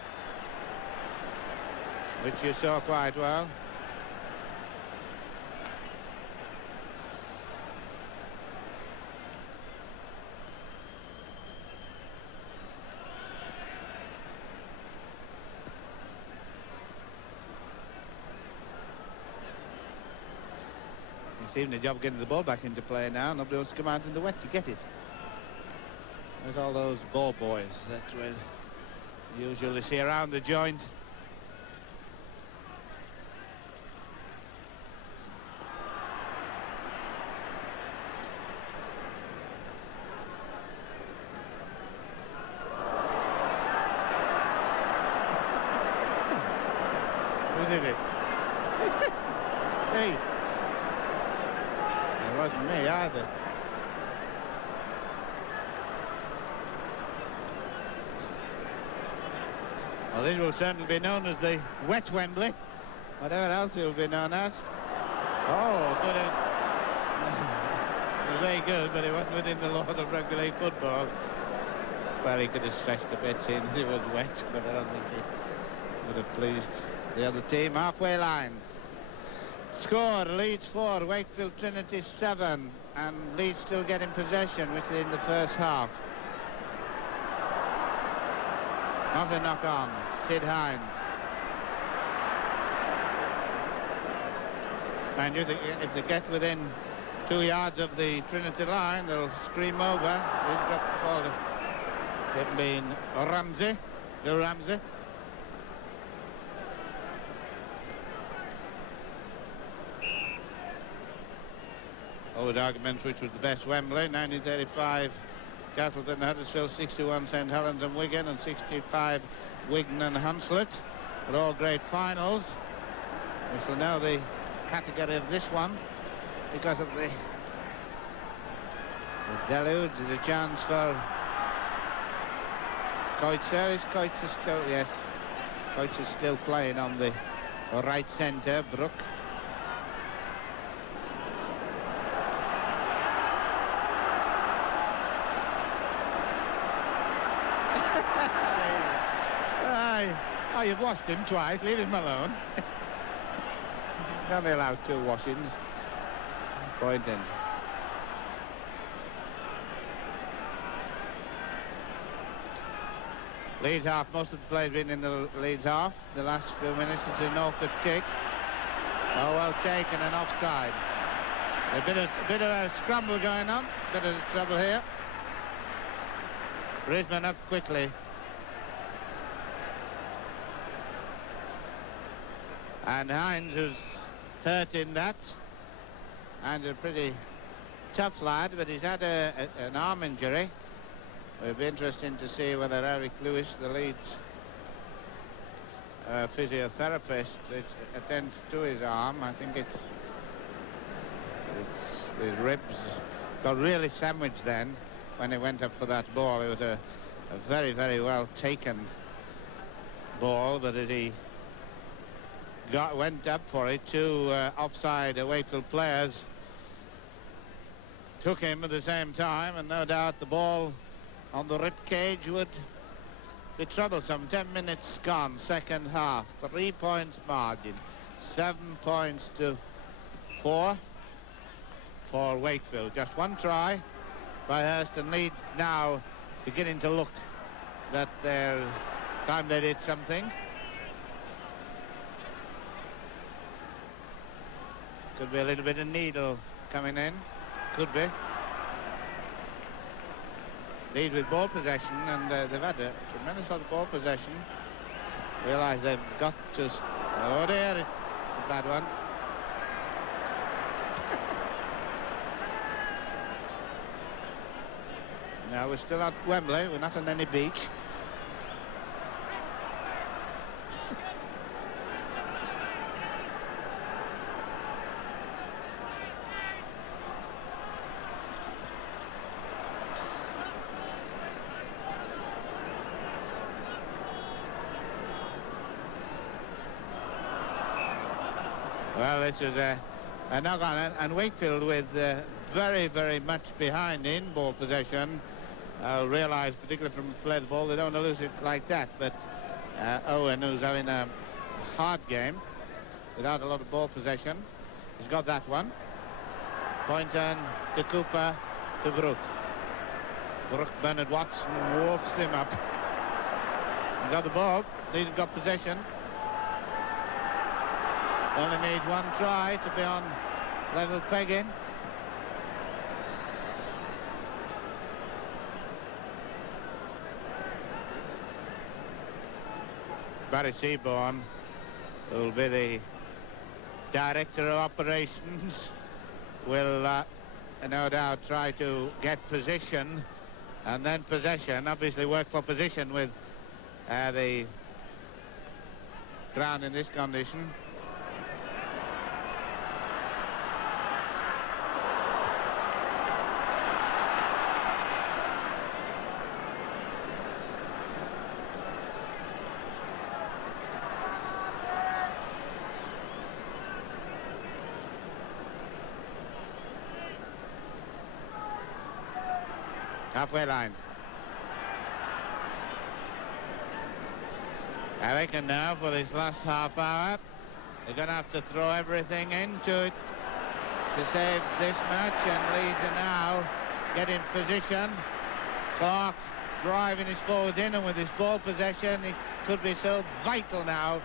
which you saw quite well. It's even a job getting the ball back into play now. Nobody wants to come out in the wet to get it. There's all those ball boys that we usually see around the joint. Who did it? Hey. It wasn't me either. Well, this will certainly be known as the wet Wembley, whatever else it will be known as. Oh, good. It was very good, but it wasn't within the law of rugby league football. Well, he could have stretched a bit since it was wet, but I don't think he would have pleased the other team. Halfway line. Score, Leeds 4, Wakefield Trinity 7, and Leeds still getting possession, which is in the first half. Not a knock on, Sid Hines. Mind you, if they get within 2 yards of the Trinity line, they'll scream over. They've dropped the ball. It being Ramsey, Bill Ramsey. Old arguments which was the best Wembley. 1935 Castleton, Huddersfield, 61 St Helens and Wigan, and 65 Wigan and Hunslet. They're all great finals. We shall know the category of this one because of the deluge. There's a chance for Koitzer. Is Koitzer still? Yes. Koitzer's still playing on the right centre. Brook. Oh, you've washed him twice. Leave him alone. You're only allowed 2 washings. Point in. Leeds half. Most of the players been in the Leeds half. The last few minutes is an awkward kick. Oh, well taken and offside. A bit of a scramble going on. Bit of trouble here. Brisbane up quickly. And Hines, who's hurt in that, and a pretty tough lad, but he's had an arm injury. It'll be interesting to see whether Eric Lewis, the Leeds physiotherapist, attends to his arm. I think it's his ribs got really sandwiched then when he went up for that ball. It was a very, very well taken ball, but as he went up for it, 2 offside Wakefield players took him at the same time, and no doubt the ball on the rib cage would be troublesome. 10 minutes gone, second half. 3 points margin. 7 points to 4 for Wakefield. Just 1 try by Hurst, and Leeds now beginning to look that their time they did something. Could be a little bit of needle coming in. Could be. Leeds with ball possession, and they've had a tremendous lot of ball possession. Realise they've got to... Oh dear, it's a bad one. Now we're still at Wembley. We're not on any beach. Well, this was a knock on it, and Wakefield with very, very much behind in ball possession. I'll realise, particularly from play the ball, they don't want to lose it like that. But Owen, who's having a hard game without a lot of ball possession, he's got that one. Pointon to Cooper to Brook. Brook, Bernard Watson wharfs him up. He got the ball. Leeds have got possession. Only need 1 try to be on level pegging. Barry Seaborn, who will be the director of operations, will no doubt try to get position and then possession. Obviously work for position with the ground in this condition. Halfway line. I reckon now for this last half hour they're going to have to throw everything into it to save this match, and Leeds are now getting position. Clark driving his forward in, and with his ball possession it could be so vital now.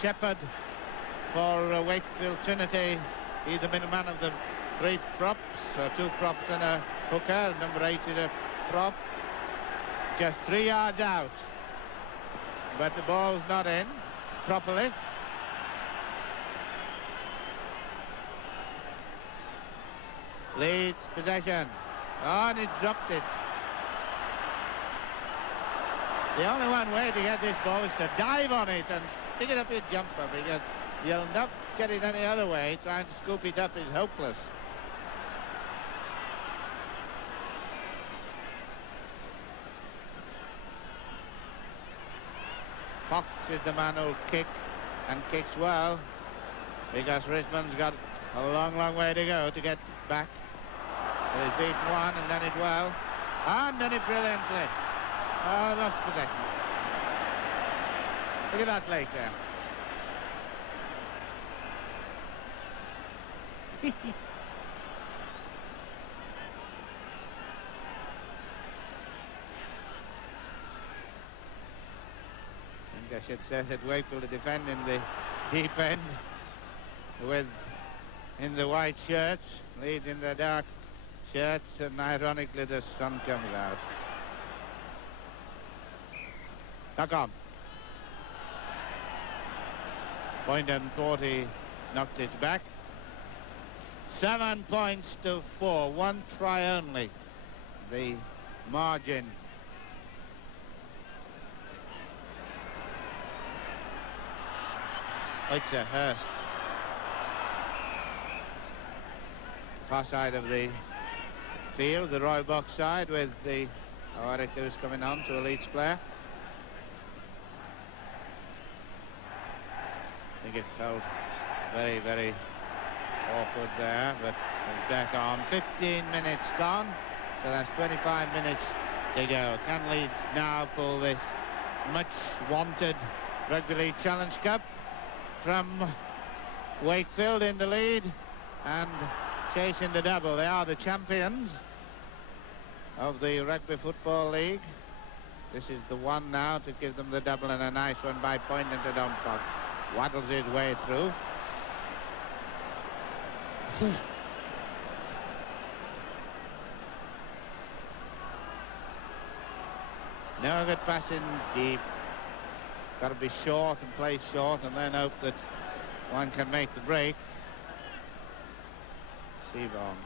Shepherd for Wakefield Trinity, he's the man of the 3 props, or 2 props and a hooker. Number 8 is a prop, just 3 yards out, but the ball's not in properly. Leeds possession. Oh, and he dropped it. The only one way to get this ball is to dive on it and stick it up your jumper, because you'll not get it any other way. Trying to scoop it up is hopeless. Fox is the man who'll kick, and kicks well, because Richmond's got a long, long way to go to get back. He's beaten one and done it well, and done it brilliantly. Oh, lost possession. Look at that leg there. I should say that Wakefield are defending the deep end with in the white shirts, Leeds in the dark shirts, and ironically the sun comes out. Knock on. Boynton thought he knocked it back. 7 points to 4, one try only. The margin. It's a Hurst. Far side of the field, the Royal Box side, with the Eric who's coming on to a Leeds player. I think it felt very, very awkward there, but it's back on. 15 minutes gone, so that's 25 minutes to go. Can Leeds now pull this much wanted Rugby League Challenge Cup from Wakefield in the lead and chasing the double? They are the champions of the Rugby Football League. This is the one now to give them the double, and a nice one by Poynton to Don Fox. Waddles his way through. No good passing deep. Got to be short and play short, and then hope that one can make the break. Seaborn.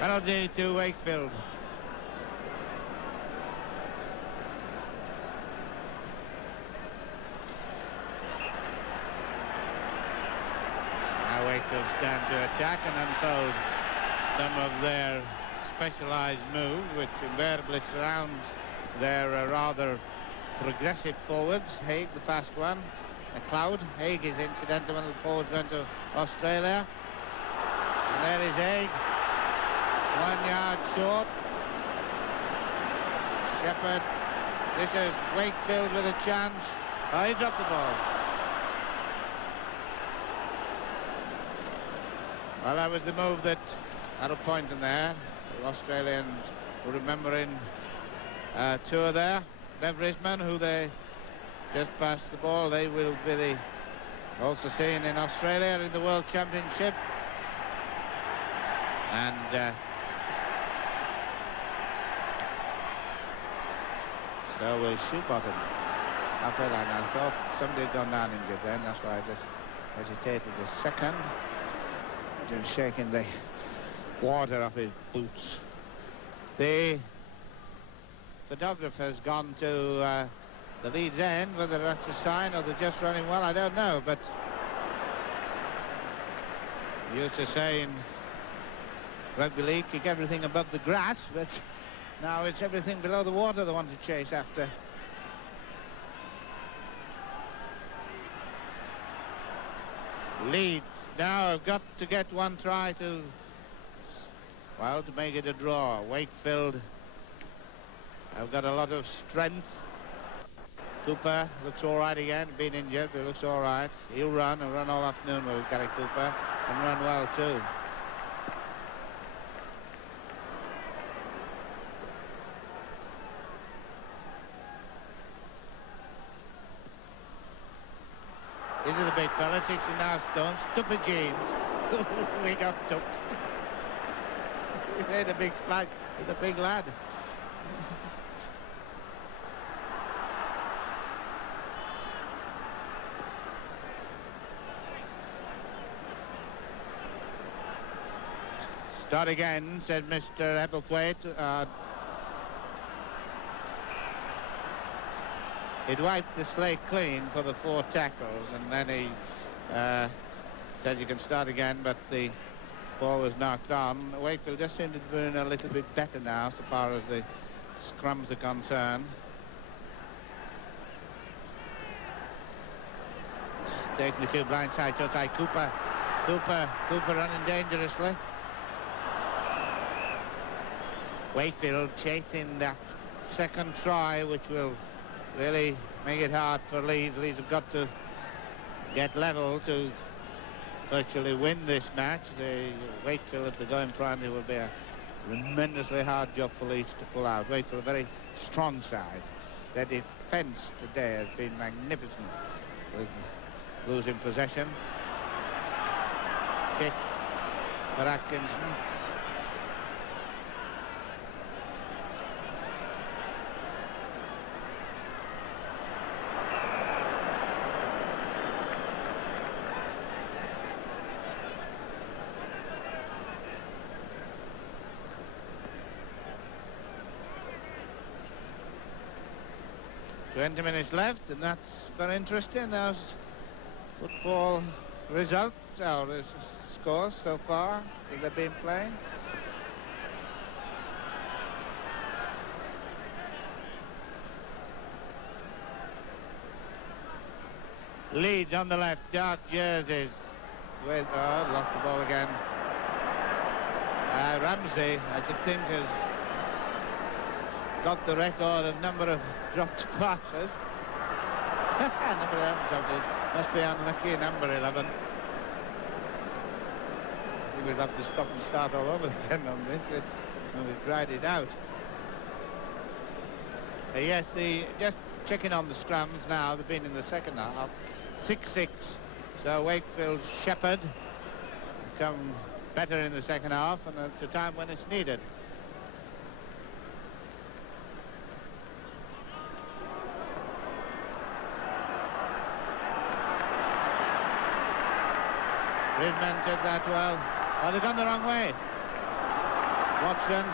Penalty to Wakefield. Now Wakefield stand to attack and unfold some of their specialised moves, which invariably surrounds their rather progressive forwards. Haig, the fast one. McLeod. Haig is incidental when the forwards going to Australia. And there is Haig. 1 yard short. Shepherd. This is Wakefield with a chance. Oh, he dropped the ball. Well, that was the move that had a point in there. The Australians were remembering two there. Beveridgeman, who they just passed the ball. They will be the also seen in Australia in the World Championship. And so will Shoebottom. After that, I thought somebody had gone down injured then. That's why I just hesitated a second. Just shaking the water off his boots. The photographer's gone to the Leeds end. Whether that's a sign or they're just running well, I don't know. But you used to say in Rugby League, kick everything above the grass, but now it's everything below the water they want to chase after. Leeds now have got to get one try to make it a draw. Wakefield have got a lot of strength. Cooper looks all right again, been injured, but looks all right. He'll run and run all afternoon with Gary Cooper, and run well too. These are the big fella, 69 stone, stupid jeans. We got tucked. He made a big splash. He's a big lad. Start again, said Mr. Ebblethwaite. He'd wiped the slate clean for the 4 tackles, and then he said you can start again, but the ball was knocked on. Wakefield just seemed to be doing a little bit better now, so far as the scrums are concerned. Taking the 2 blindside shots by Cooper. Cooper running dangerously. Wakefield chasing that second try, which will really make it hard for Leeds. Leeds have got to get level to virtually win this match. Wakefield, if they go in front, it will be a tremendously hard job for Leeds to pull out. Wakefield, a very strong side. Their defence today has been magnificent, with losing possession. Kick for Atkinson. Minutes left, and that's very interesting. Those football results, or scores so far, I think they've been playing. Leeds on the left, dark jerseys. With, lost the ball again. Ramsey, I should think, has got the record of number of dropped passes. Number 11 dropped it. Must be unlucky, number 11. He will have to stop and start all over again on this. We've tried it out. Yes, just checking on the scrums now. They've been in the second half. 6-6. So Wakefield's shepherd become better in the second half, and at a time when it's needed. Ridman took that well. Oh, they've gone the wrong way. Watson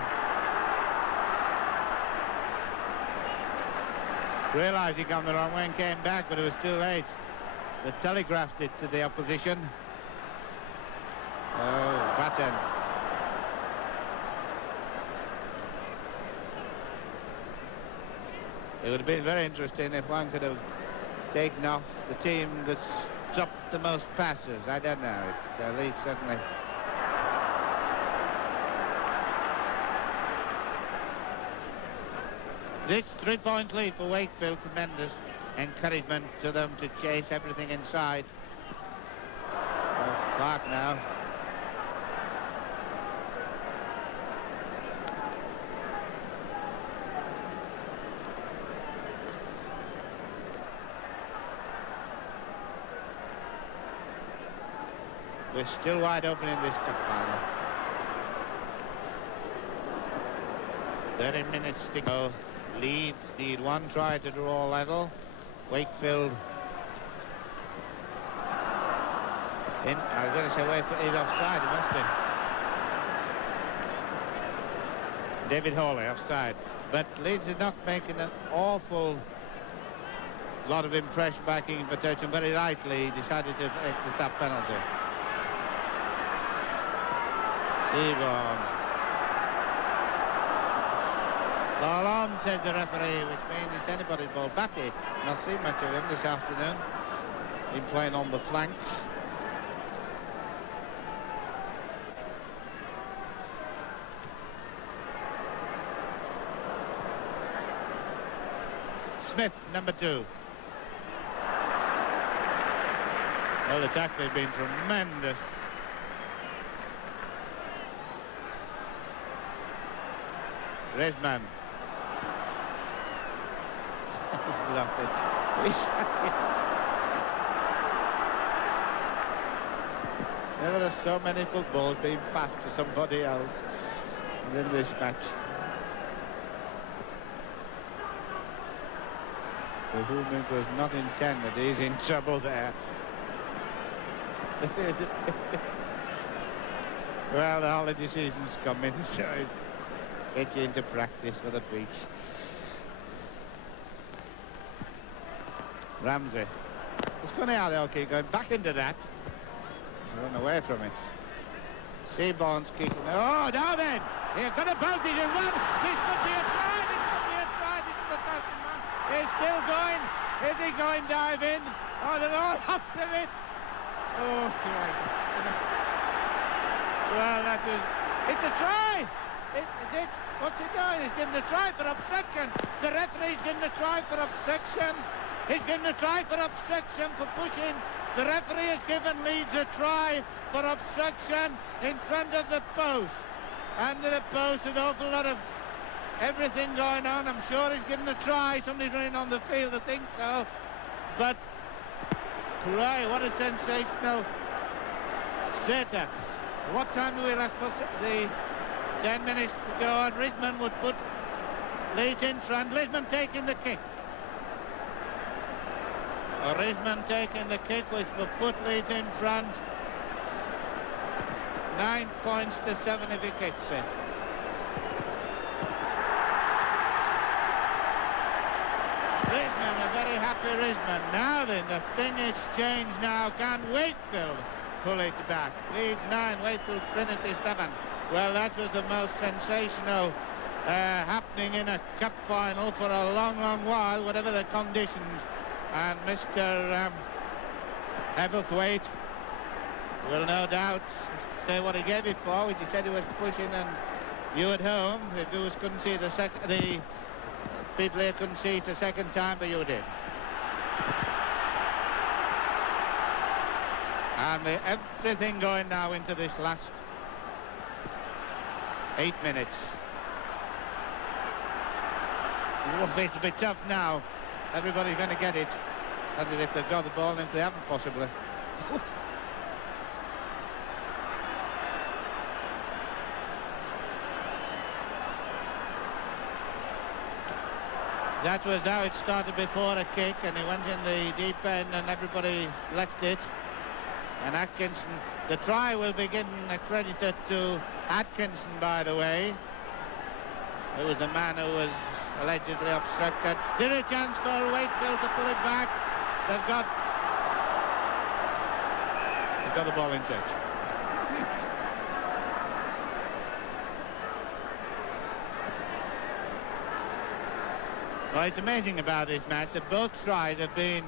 realised he'd gone the wrong way and came back, but it was too late. They telegraphed it to the opposition. Oh, Batten. It would have been very interesting if one could have taken off the team that's dropped the most passes. I don't know. It's Leeds certainly. This 3-point lead for Wakefield, tremendous encouragement to them to chase everything inside. Clark now. We're still wide open in this cup final. 30 minutes to go. Leeds need 1 try to draw level. Wakefield in. I was going to say Wakefield is offside. It must be. David Hawley offside. But Leeds is not making an awful lot of impression by King Invitation. Very rightly decided to take the top penalty. Seaborn. Ball on, said the referee, which means it's anybody's ball. Batty, not seen much of him this afternoon. Been playing on the flanks. Smith, number 2. Well, the tackle has been tremendous. Redman. Never have so many footballs being passed to somebody else than this match. For whom it was not intended, he's in trouble there. Well, the holiday season's coming, so it's get you into practice for the beach. Ramsey. It's funny how they all keep going back into that. Run away from it. Seaborn's kicking. Oh, now then! Here, got a bounty in one. This could be a try. This could be a try. This is the first man. He's still going. Is he going dive in? Oh, they're all after it. Oh, right. Well, that was... It's a try! Is it? What's he doing? He's given a try for obstruction. The referee's given a try for obstruction. He's given a try for obstruction for pushing. The referee has given Leeds a try for obstruction in front of the post. Under the post, an awful lot of everything going on. I'm sure he's given a try. Somebody's running on the field, I think so. But, hooray, what a sensational setup. What time do we left for the 10 minutes to go on? Risman would put Leeds in front. Risman taking the kick. Risman taking the kick, which will put Leeds in front. 9 points to 7 if he kicks it. Risman, a very happy Risman. Now then, the thing is changed now. Can Wakefield pull it back? Leeds 9, Wakefield Trinity 7. Well, that was the most sensational happening in a cup final for a long, long while, whatever the conditions. And Mr. Heatherthwaite will no doubt say what he gave it for, which he said he was pushing, and you at home, the viewers couldn't see the people here couldn't see it a second time, but you did. And everything going now into this last 8 minutes. It'll be tough now. Everybody's going to get it. As if they've got the ball, and if they haven't, possibly. That was how it started before a kick, and he went in the deep end and everybody left it. And Atkinson, the try will be given accredited to Atkinson, by the way. It was the man who was allegedly obstructed. Did a chance for Wakefield to pull it back. They've got the ball in touch. Well, it's amazing about this match that both tries have been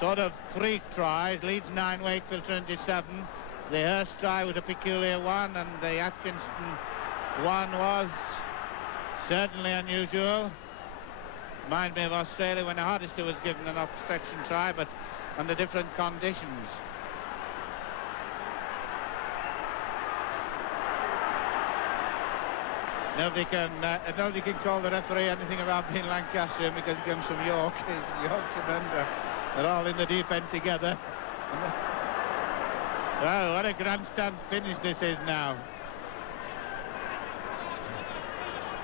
sort of freak tries. Leeds 9, Wakefield 27. The Hurst try was a peculiar one, and the Atkinson one was certainly unusual. Reminds me of Australia when the Hardister was given an obstruction try, but under different conditions. Nobody can call the referee anything about being Lancastrian because he comes from York. His Yorkshiremen are all in the deep end together. Well, what a grandstand finish this is now.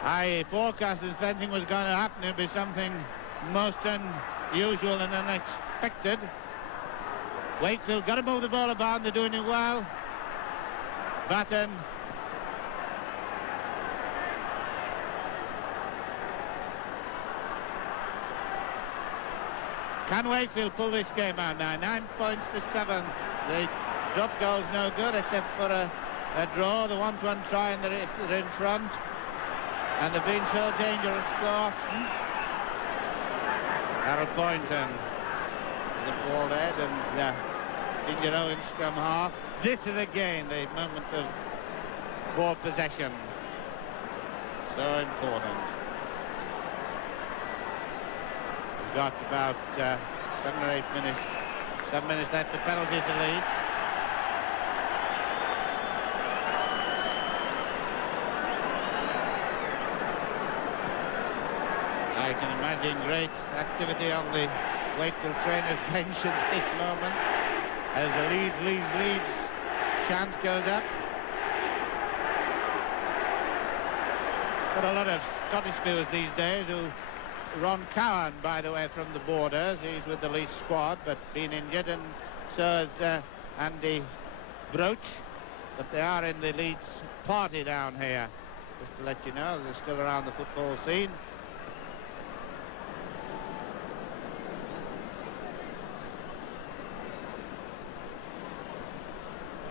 I forecasted if anything was going to happen, it'd be something most unusual and unexpected. Wakefield got to move the ball about. They're doing it well. Batten. Can Wakefield pull this game out now? 9 points to 7. The drop goal's no good except for a draw. The 1-1 try and they're in front. And they've been so dangerous so often. Harold Boynton, the ball head, and Ginger Owens scrum half. This is again the moment of ball possession. So important. We've got about 7 or 8 minutes. 7 minutes left. The penalty to Leeds. I can imagine great activity on the Wakefield trainers' bench at this moment as the Leeds chant goes up. Got a lot of Scottish viewers these days who... Ron Cowan, by the way, from the Borders. He's with the Leeds squad, but been injured, and so has Andy Broach. but they are in the Leeds party down here. Just to let you know, they're still around the football scene.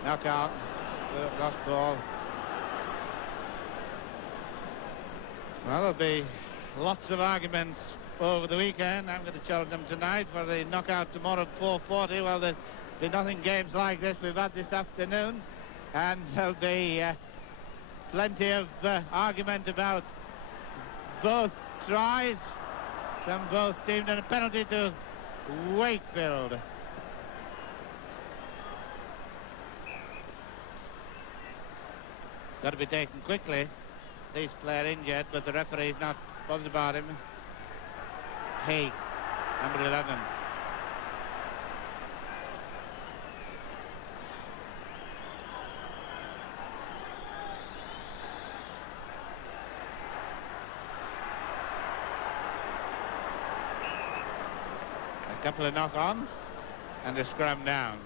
Knockout, lost ball. Well, there'll be lots of arguments over the weekend. I'm going to challenge them tonight for the knockout tomorrow at 4:40. Well, there's been nothing games like this we've had this afternoon, and there'll be plenty of argument about both tries from both teams, and a penalty to Wakefield. Got to be taken quickly. This player injured, but the referee's not bothered about him. Haig, number 11. A couple of knock-ons and a scrum down.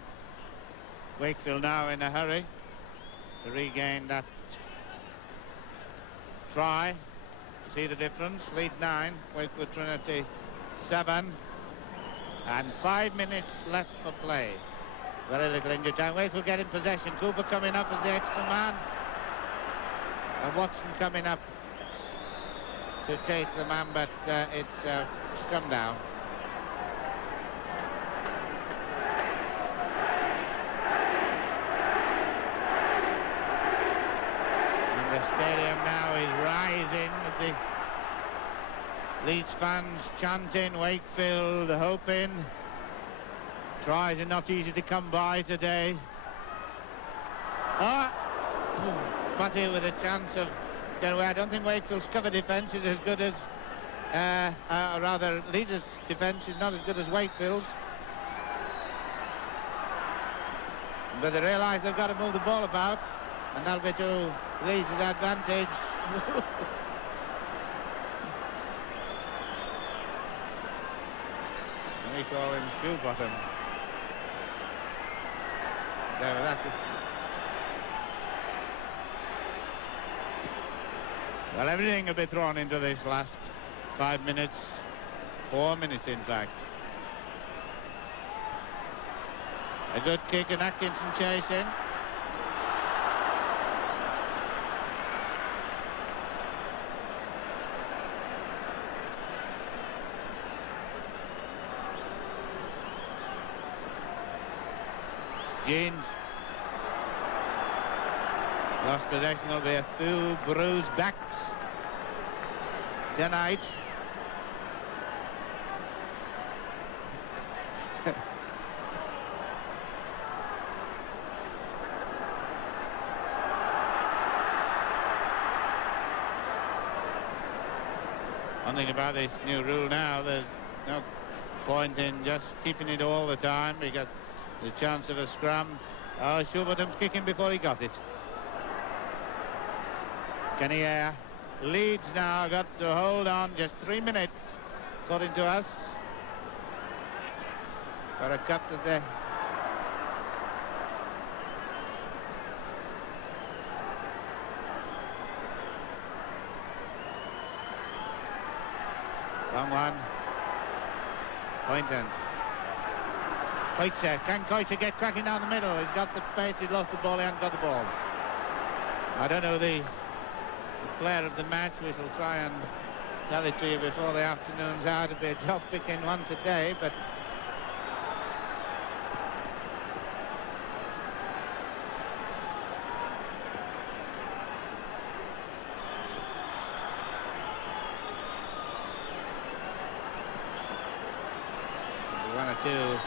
Wakefield now in a hurry to regain that try. See the difference. Leeds 9, Wakefield Trinity 7, and 5 minutes left for play. Very little injury time. Wakefield get in possession. Cooper coming up as the extra man, and Watson coming up to take the man, but it's scrum down. The stadium now is rising with the Leeds fans chanting, Wakefield hoping. Tries are not easy to come by today. Putty with a chance of getting away. I don't think Wakefield's cover defence is as good as, rather Leeds' defence is not as good as Wakefield's. But they realise they've got to move the ball about, and that'll be to Leeds' advantage. We call him shoe bottom. There, that is. Well, everything will be thrown into this last 5 minutes, 4 minutes in fact. A good kick and Atkinson chasing. Jeans lost possession. Will be a few bruised backs tonight. One thing about this new rule now, there's no point in just keeping it all the time, because the chance of a scrum. Oh, Schubertum's kicking before he got it. Kenny Ayer. Leeds now got to hold on just 3 minutes, according to us, for a cut to the... Wrong one. Poynton. Koitzer. Can Koitzer get cracking down the middle? He's got the pace, he's lost the ball, he hasn't got the ball. I don't know the flair of the match. We shall try and tell it to you before the afternoon's out. It'll be a job picking one today, but one or two.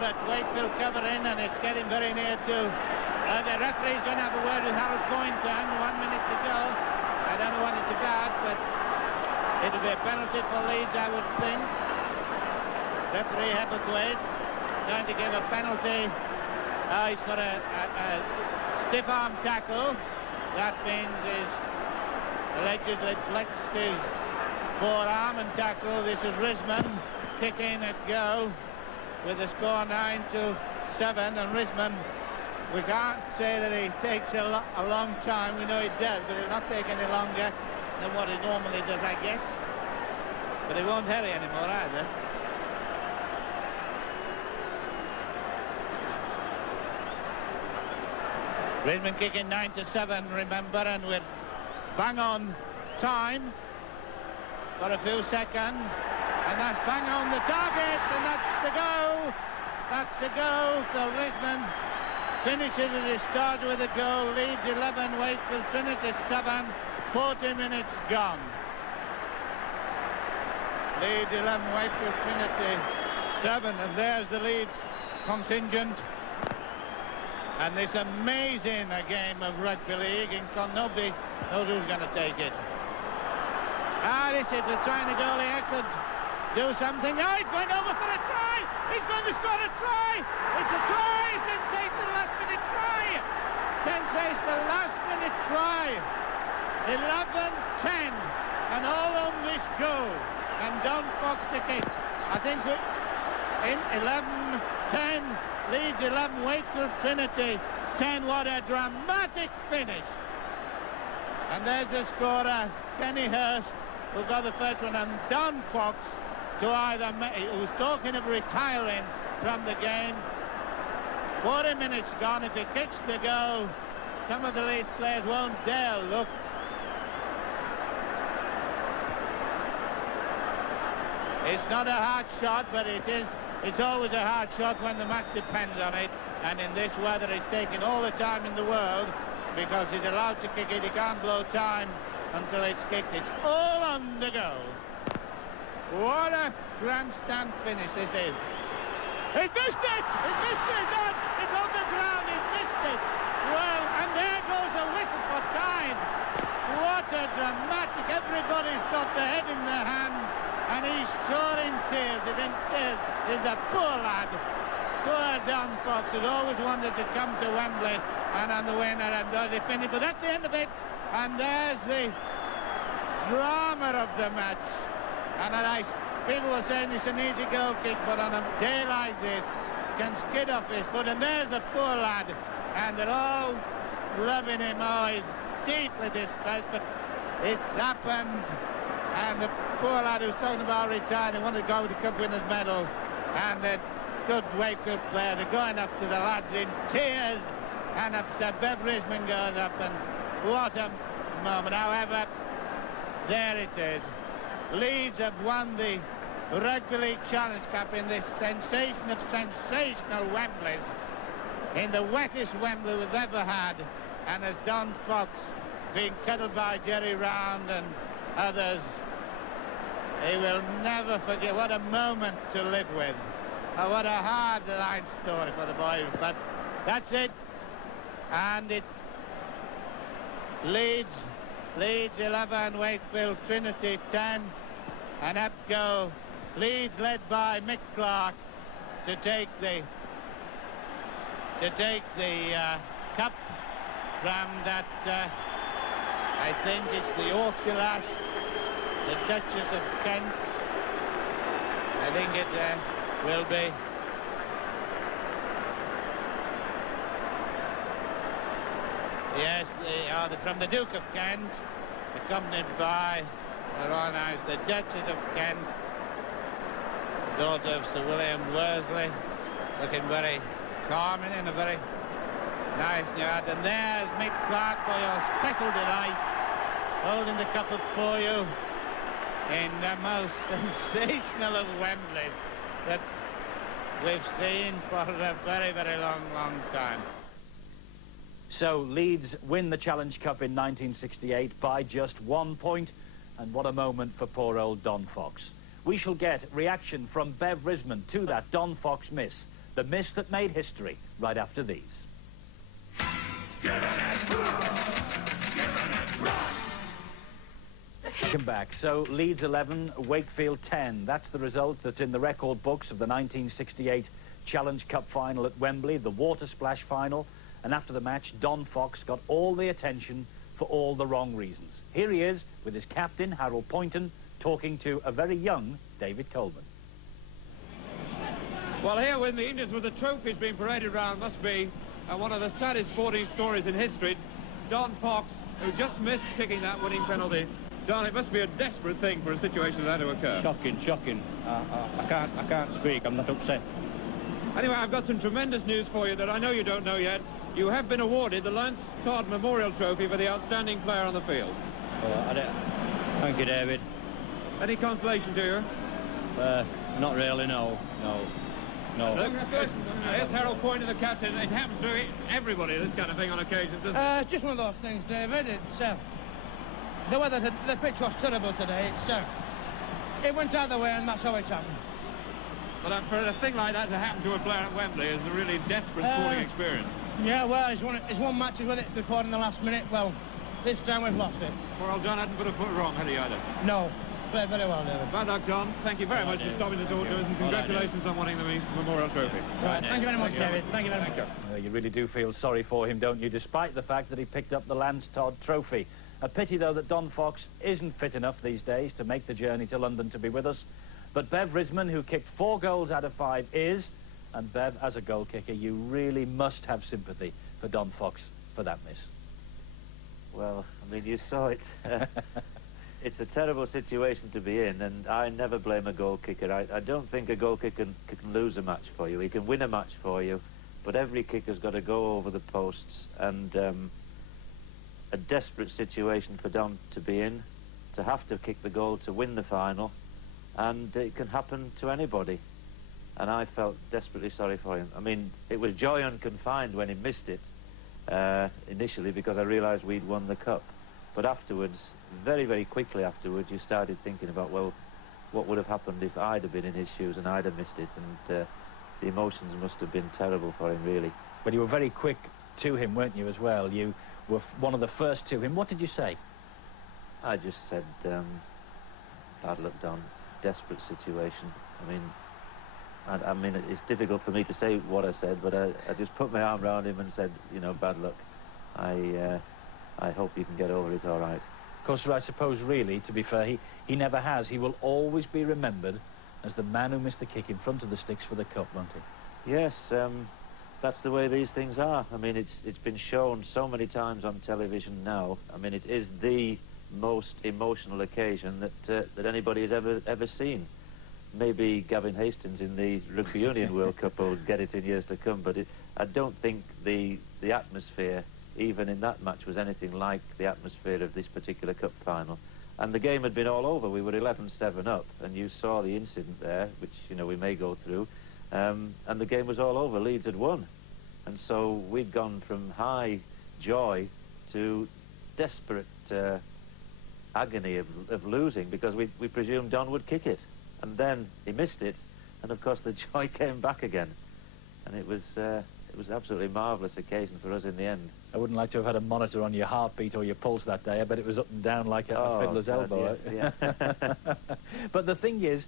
but Wakefield cover in, and it's getting very near to... the referee's going to have a word with Harold Poynton. 1 minute to go. I don't know what it's about, but it'll be a penalty for Leeds, I would think. Referee Hebberthwaite going to give a penalty. He's got a stiff arm tackle. That means he's allegedly flexed his forearm and tackle. This is Risman kicking at goal with the score 9-7, and Risman, we can't say that he takes a long time. We know he does, but he'll not take any longer than what he normally does, I guess. But he won't hurry anymore either. Risman kicking 9-7, remember, and we're bang on time for a few seconds, and that's bang on the target, and that's the goal. That's the goal. So Risman finishes as he started with a goal. Leeds 11, Wakefield Trinity 7, 40 minutes gone. Leeds 11, Wakefield Trinity 7, and there's the Leeds contingent. And this amazing game of rugby league, in nobody knows who's going to take it. This is the trying goalie here could do something. Oh, he's going over for a try! He's going to score a try! It's a try! Sensational last-minute try! Sensational last-minute try! 11-10, and all on this goal. And Don Fox to kick. I think in 11-10, Leeds 11, Wakefield Trinity 10. What a dramatic finish. And there's the scorer, Kenny Hurst, who got the first one, and Don Fox, who's talking of retiring from the game. 40 minutes gone. If he kicks the goal, some of the Leeds players won't dare look. It's not a hard shot, but it's always a hard shot when the match depends on it. And in this weather, it's taking all the time in the world, because he's allowed to kick it. He can't blow time until it's kicked. It's all on the go. What a grandstand finish this is. He's missed it! He's missed it! It's on the ground. He's missed it. Well, and there goes the whistle for time. What a dramatic... Everybody's got the head in their hand, and he's sure in tears. He's in tears. He's a poor lad. Poor Don Fox, who's always wanted to come to Wembley, and on the winner, and does he finish? But that's the end of it. And there's the drama of the match. And people were saying it's an easy goal kick, but on a day like this, can skid off his foot. And there's the poor lad, and they're all loving him. Oh, he's deeply distressed, but it's happened. And the poor lad who's talking about retiring, wanted to go with the Cup Winners' Medal, and the good Wakefield player, they're going up to the lads in tears, and upset. Bev Risman goes up, and what a moment. However, there it is. Leeds have won the Rugby League Challenge Cup in this sensation of sensational Wembleys, in the wettest Wembley we've ever had, and as Don Fox being cuddled by Jerry Round and others, he will never forget. What a moment to live with. Oh, what a hard-line story for the boys, but that's it. And it's Leeds 11, Wakefield Trinity 10, and up go Leeds, led by Mick Clark, to take the cup from that. I think it's the Yorkshire lass, the Duchess of Kent. I think it will be. Yes, from the Duke of Kent, accompanied by her Royal Highness, the Duchess of Kent, daughter of Sir William Worsley, looking very charming in a very nice new hat. And there's Mick Clark for your special delight, holding the cup up for you in the most sensational of Wembley that we've seen for a very, very long time. So Leeds win the Challenge Cup in 1968 by just 1 point, and what a moment for poor old Don Fox. We shall get reaction from Bev Risman to that Don Fox miss The miss that made history right after these. Welcome back. So, Leeds 11, Wakefield 10. That's the result that's in the record books of the 1968 Challenge Cup final at Wembley, the water splash final. And after the match, Don Fox got all the attention for all the wrong reasons. Here he is with his captain, Harold Poynton, talking to a very young David Coleman. Well, here with the Indians with the trophies being paraded around must be one of the saddest sporting stories in history. Don Fox, who just missed kicking that winning penalty. Don, it must be a desperate thing for a situation like that to occur. Shocking. I can't speak. I'm not upset. Anyway, I've got some tremendous news for you that I know you don't know yet. You have been awarded the Lance Todd Memorial Trophy for the outstanding player on the field. Thank you, David. Any consolation to you? Not really, no. Look, here's Harold Poynton, the captain. It happens to everybody, this kind of thing on occasion, doesn't it? It's just one of those things, David. It's the weather, the pitch was terrible today. It went out of the way, and that's how it's happened. But for a thing like that to happen to a player at Wembley is a really desperate sporting experience. Yeah, well, he's won matches with it before in the last minute. Well, this time we've lost it. Poor old Don hadn't put a foot wrong, had he, either? No, played very well, David. Bad luck, Don. Thank you very much for stopping to talk to us, and congratulations on winning the Memorial Trophy. Right, thank you very much, David. Thank you very much. You really do feel sorry for him, don't you, despite the fact that he picked up the Lance Todd Trophy. A pity, though, that Don Fox isn't fit enough these days to make the journey to London to be with us. But Bev Risman, who kicked 4 goals out of 5, is, and Bev, as a goal kicker, you really must have sympathy for Don Fox for that miss. Well, I mean, you saw it. It's a terrible situation to be in, and I never blame a goal kicker. I don't think a goal kicker can lose a match for you. He can win a match for you, but every kicker's got to go over the posts, and a desperate situation for Don to be in, to have to kick the goal to win the final, and it can happen to anybody. And I felt desperately sorry for him. I mean, it was joy unconfined when he missed it, initially, because I realised we'd won the cup. But afterwards, very, very quickly afterwards, you started thinking about, well, what would have happened if I'd have been in his shoes and I'd have missed it? And the emotions must have been terrible for him, really. But you were very quick to him, weren't you, as well? You were one of the first to him. What did you say? I just said, bad luck, Don. Desperate situation. I mean, it's difficult for me to say what I said, but I just put my arm around him and said, you know, bad luck. I hope you can get over it all right. Of course, I suppose, really, to be fair, he never has. He will always be remembered as the man who missed the kick in front of the sticks for the cup, won't he? Yes, that's the way these things are. I mean, it's been shown so many times on television now. I mean, it is the most emotional occasion that anybody has ever seen. Maybe Gavin Hastings in the Rugby Union World Cup will get it in years to come, but I don't think the atmosphere, even in that match, was anything like the atmosphere of this particular cup final. And the game had been all over. We were 11-7 up, and you saw the incident there, which, you know, we may go through, and the game was all over. Leeds had won. And so we'd gone from high joy to desperate agony of losing, because we presumed Don would kick it. And then he missed it, and of course the joy came back again. And it was absolutely marvellous occasion for us in the end. I wouldn't like to have had a monitor on your heartbeat or your pulse that day. I bet it was up and down like a fiddler's elbow. Yes, yeah. But the thing is,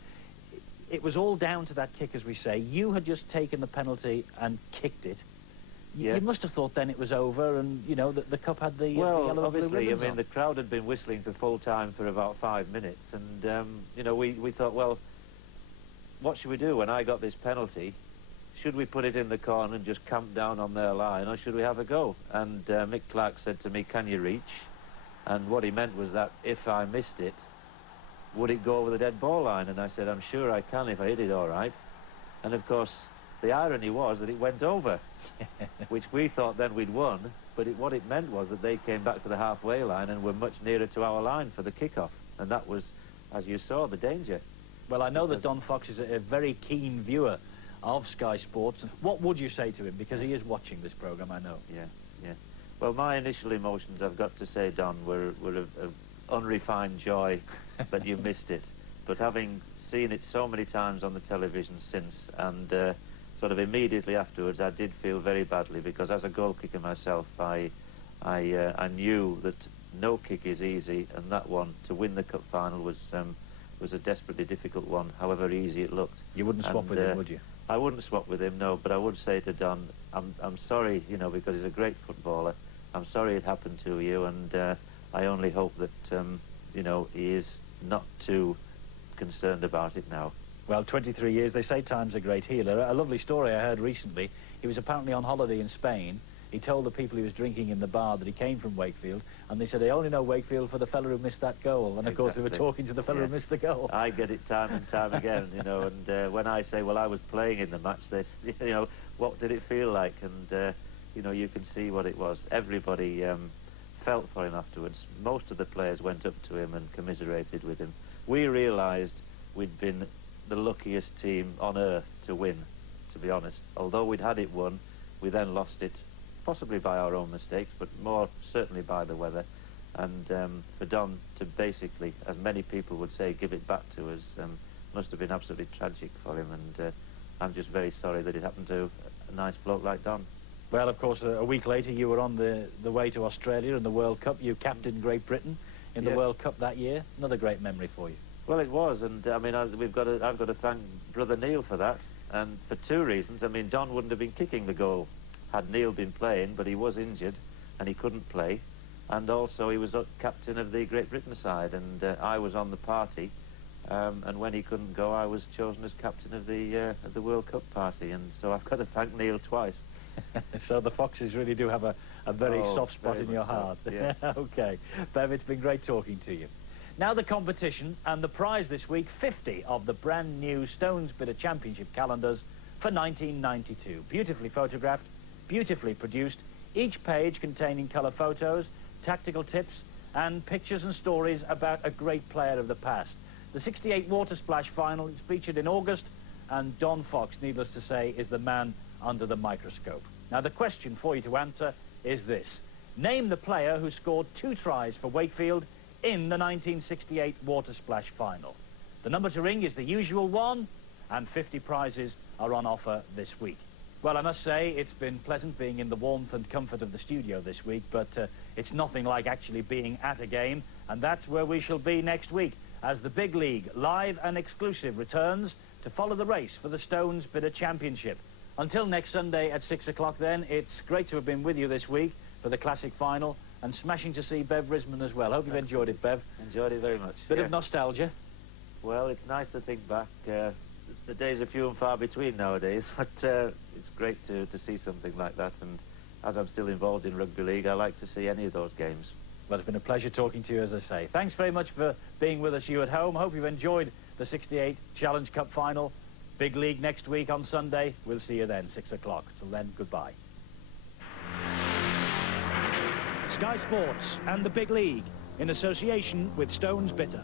it was all down to that kick, as we say. You had just taken the penalty and kicked it. Yeah. You must have thought then it was over, and, you know, that the cup had the well, yellow obviously, I mean, on. the crowd had been whistling for full time for about 5 minutes, and, you know, we thought, well, what should we do when I got this penalty? Should we put it in the corner and just camp down on their line, or should we have a go? And Mick Clark said to me, can you reach? And what he meant was that if I missed it, would it go over the dead ball line? And I said, I'm sure I can if I hit it all right. And of course, the irony was that it went over, which we thought then we'd won, but what it meant was that they came back to the halfway line and were much nearer to our line for the kick-off. And that was, as you saw, the danger. Well, I know that Don Fox is a very keen viewer of Sky Sports. What would you say to him? Because he is watching this programme, I know. Yeah. Well, my initial emotions, I've got to say, Don, were of unrefined joy that you missed it. But having seen it so many times on the television since, and sort of immediately afterwards, I did feel very badly, because as a goal kicker myself, I knew that no kick is easy, and that one, to win the cup final, was a desperately difficult one, however easy it looked. You wouldn't swap with him, would you? I wouldn't swap with him, no, but I would say to Don, I'm sorry, you know, because he's a great footballer. I'm sorry it happened to you, and I only hope that, you know, he is not too concerned about it now. Well, 23 years, they say time's a great healer. A lovely story I heard recently. He was apparently on holiday in Spain. He told the people he was drinking in the bar that he came from Wakefield, and they said, I only know Wakefield for the fella who missed that goal. And, of course, they were talking to the fella who missed the goal. I get it time and time again, you know, and when I say, well, I was playing in the match, they say, you know, what did it feel like? And, you know, you can see what it was. Everybody felt for him afterwards. Most of the players went up to him and commiserated with him. We realised we'd been the luckiest team on earth to win, to be honest. Although we'd had it won, we then lost it, possibly by our own mistakes, but more certainly by the weather. And for Don to basically, as many people would say, give it back to us, must have been absolutely tragic for him. And I'm just very sorry that it happened to a nice bloke like Don. Well, of course, a week later you were on the way to Australia in the World Cup. You captained Great Britain in the World Cup that year. Another great memory for you. Well, it was, and I mean, I've got to thank brother Neil for that, and for two reasons. I mean, Don wouldn't have been kicking the goal had Neil been playing, but he was injured and he couldn't play, and also he was captain of the Great Britain side, and I was on the party, and when he couldn't go, I was chosen as captain of the World Cup party, and so I've got to thank Neil twice. So the Foxes really do have a very soft spot in your heart. So, yeah. Okay. Bev, it's been great talking to you. Now the competition, and the prize this week, 50 of the brand new Stones Bitter Championship calendars for 1992. Beautifully photographed, beautifully produced, each page containing colour photos, tactical tips, and pictures and stories about a great player of the past. The 68 Water Splash final is featured in August, and Don Fox, needless to say, is the man under the microscope. Now the question for you to answer is this. Name the player who scored 2 tries for Wakefield in the 1968 Water Splash final. The number to ring is the usual one, and 50 prizes are on offer this week. Well, I must say it's been pleasant being in the warmth and comfort of the studio this week, but it's nothing like actually being at a game, and that's where we shall be next week as the Big League, live and exclusive, returns to follow the race for the Stones Bitter Championship. Until next Sunday at 6 o'clock then, it's great to have been with you this week for the Classic Final, and smashing to see Bev Risman as well. Hope you've enjoyed it, Bev. Enjoyed it very much. Bit of nostalgia. Well, it's nice to think back. The days are few and far between nowadays, but it's great to see something like that. And as I'm still involved in rugby league, I like to see any of those games. Well, it's been a pleasure talking to you, as I say. Thanks very much for being with us, you at home. Hope you've enjoyed the 68 Challenge Cup final. Big League next week on Sunday. We'll see you then, 6 o'clock. Till then, goodbye. Sky Sports and the Big League in association with Stones Bitter.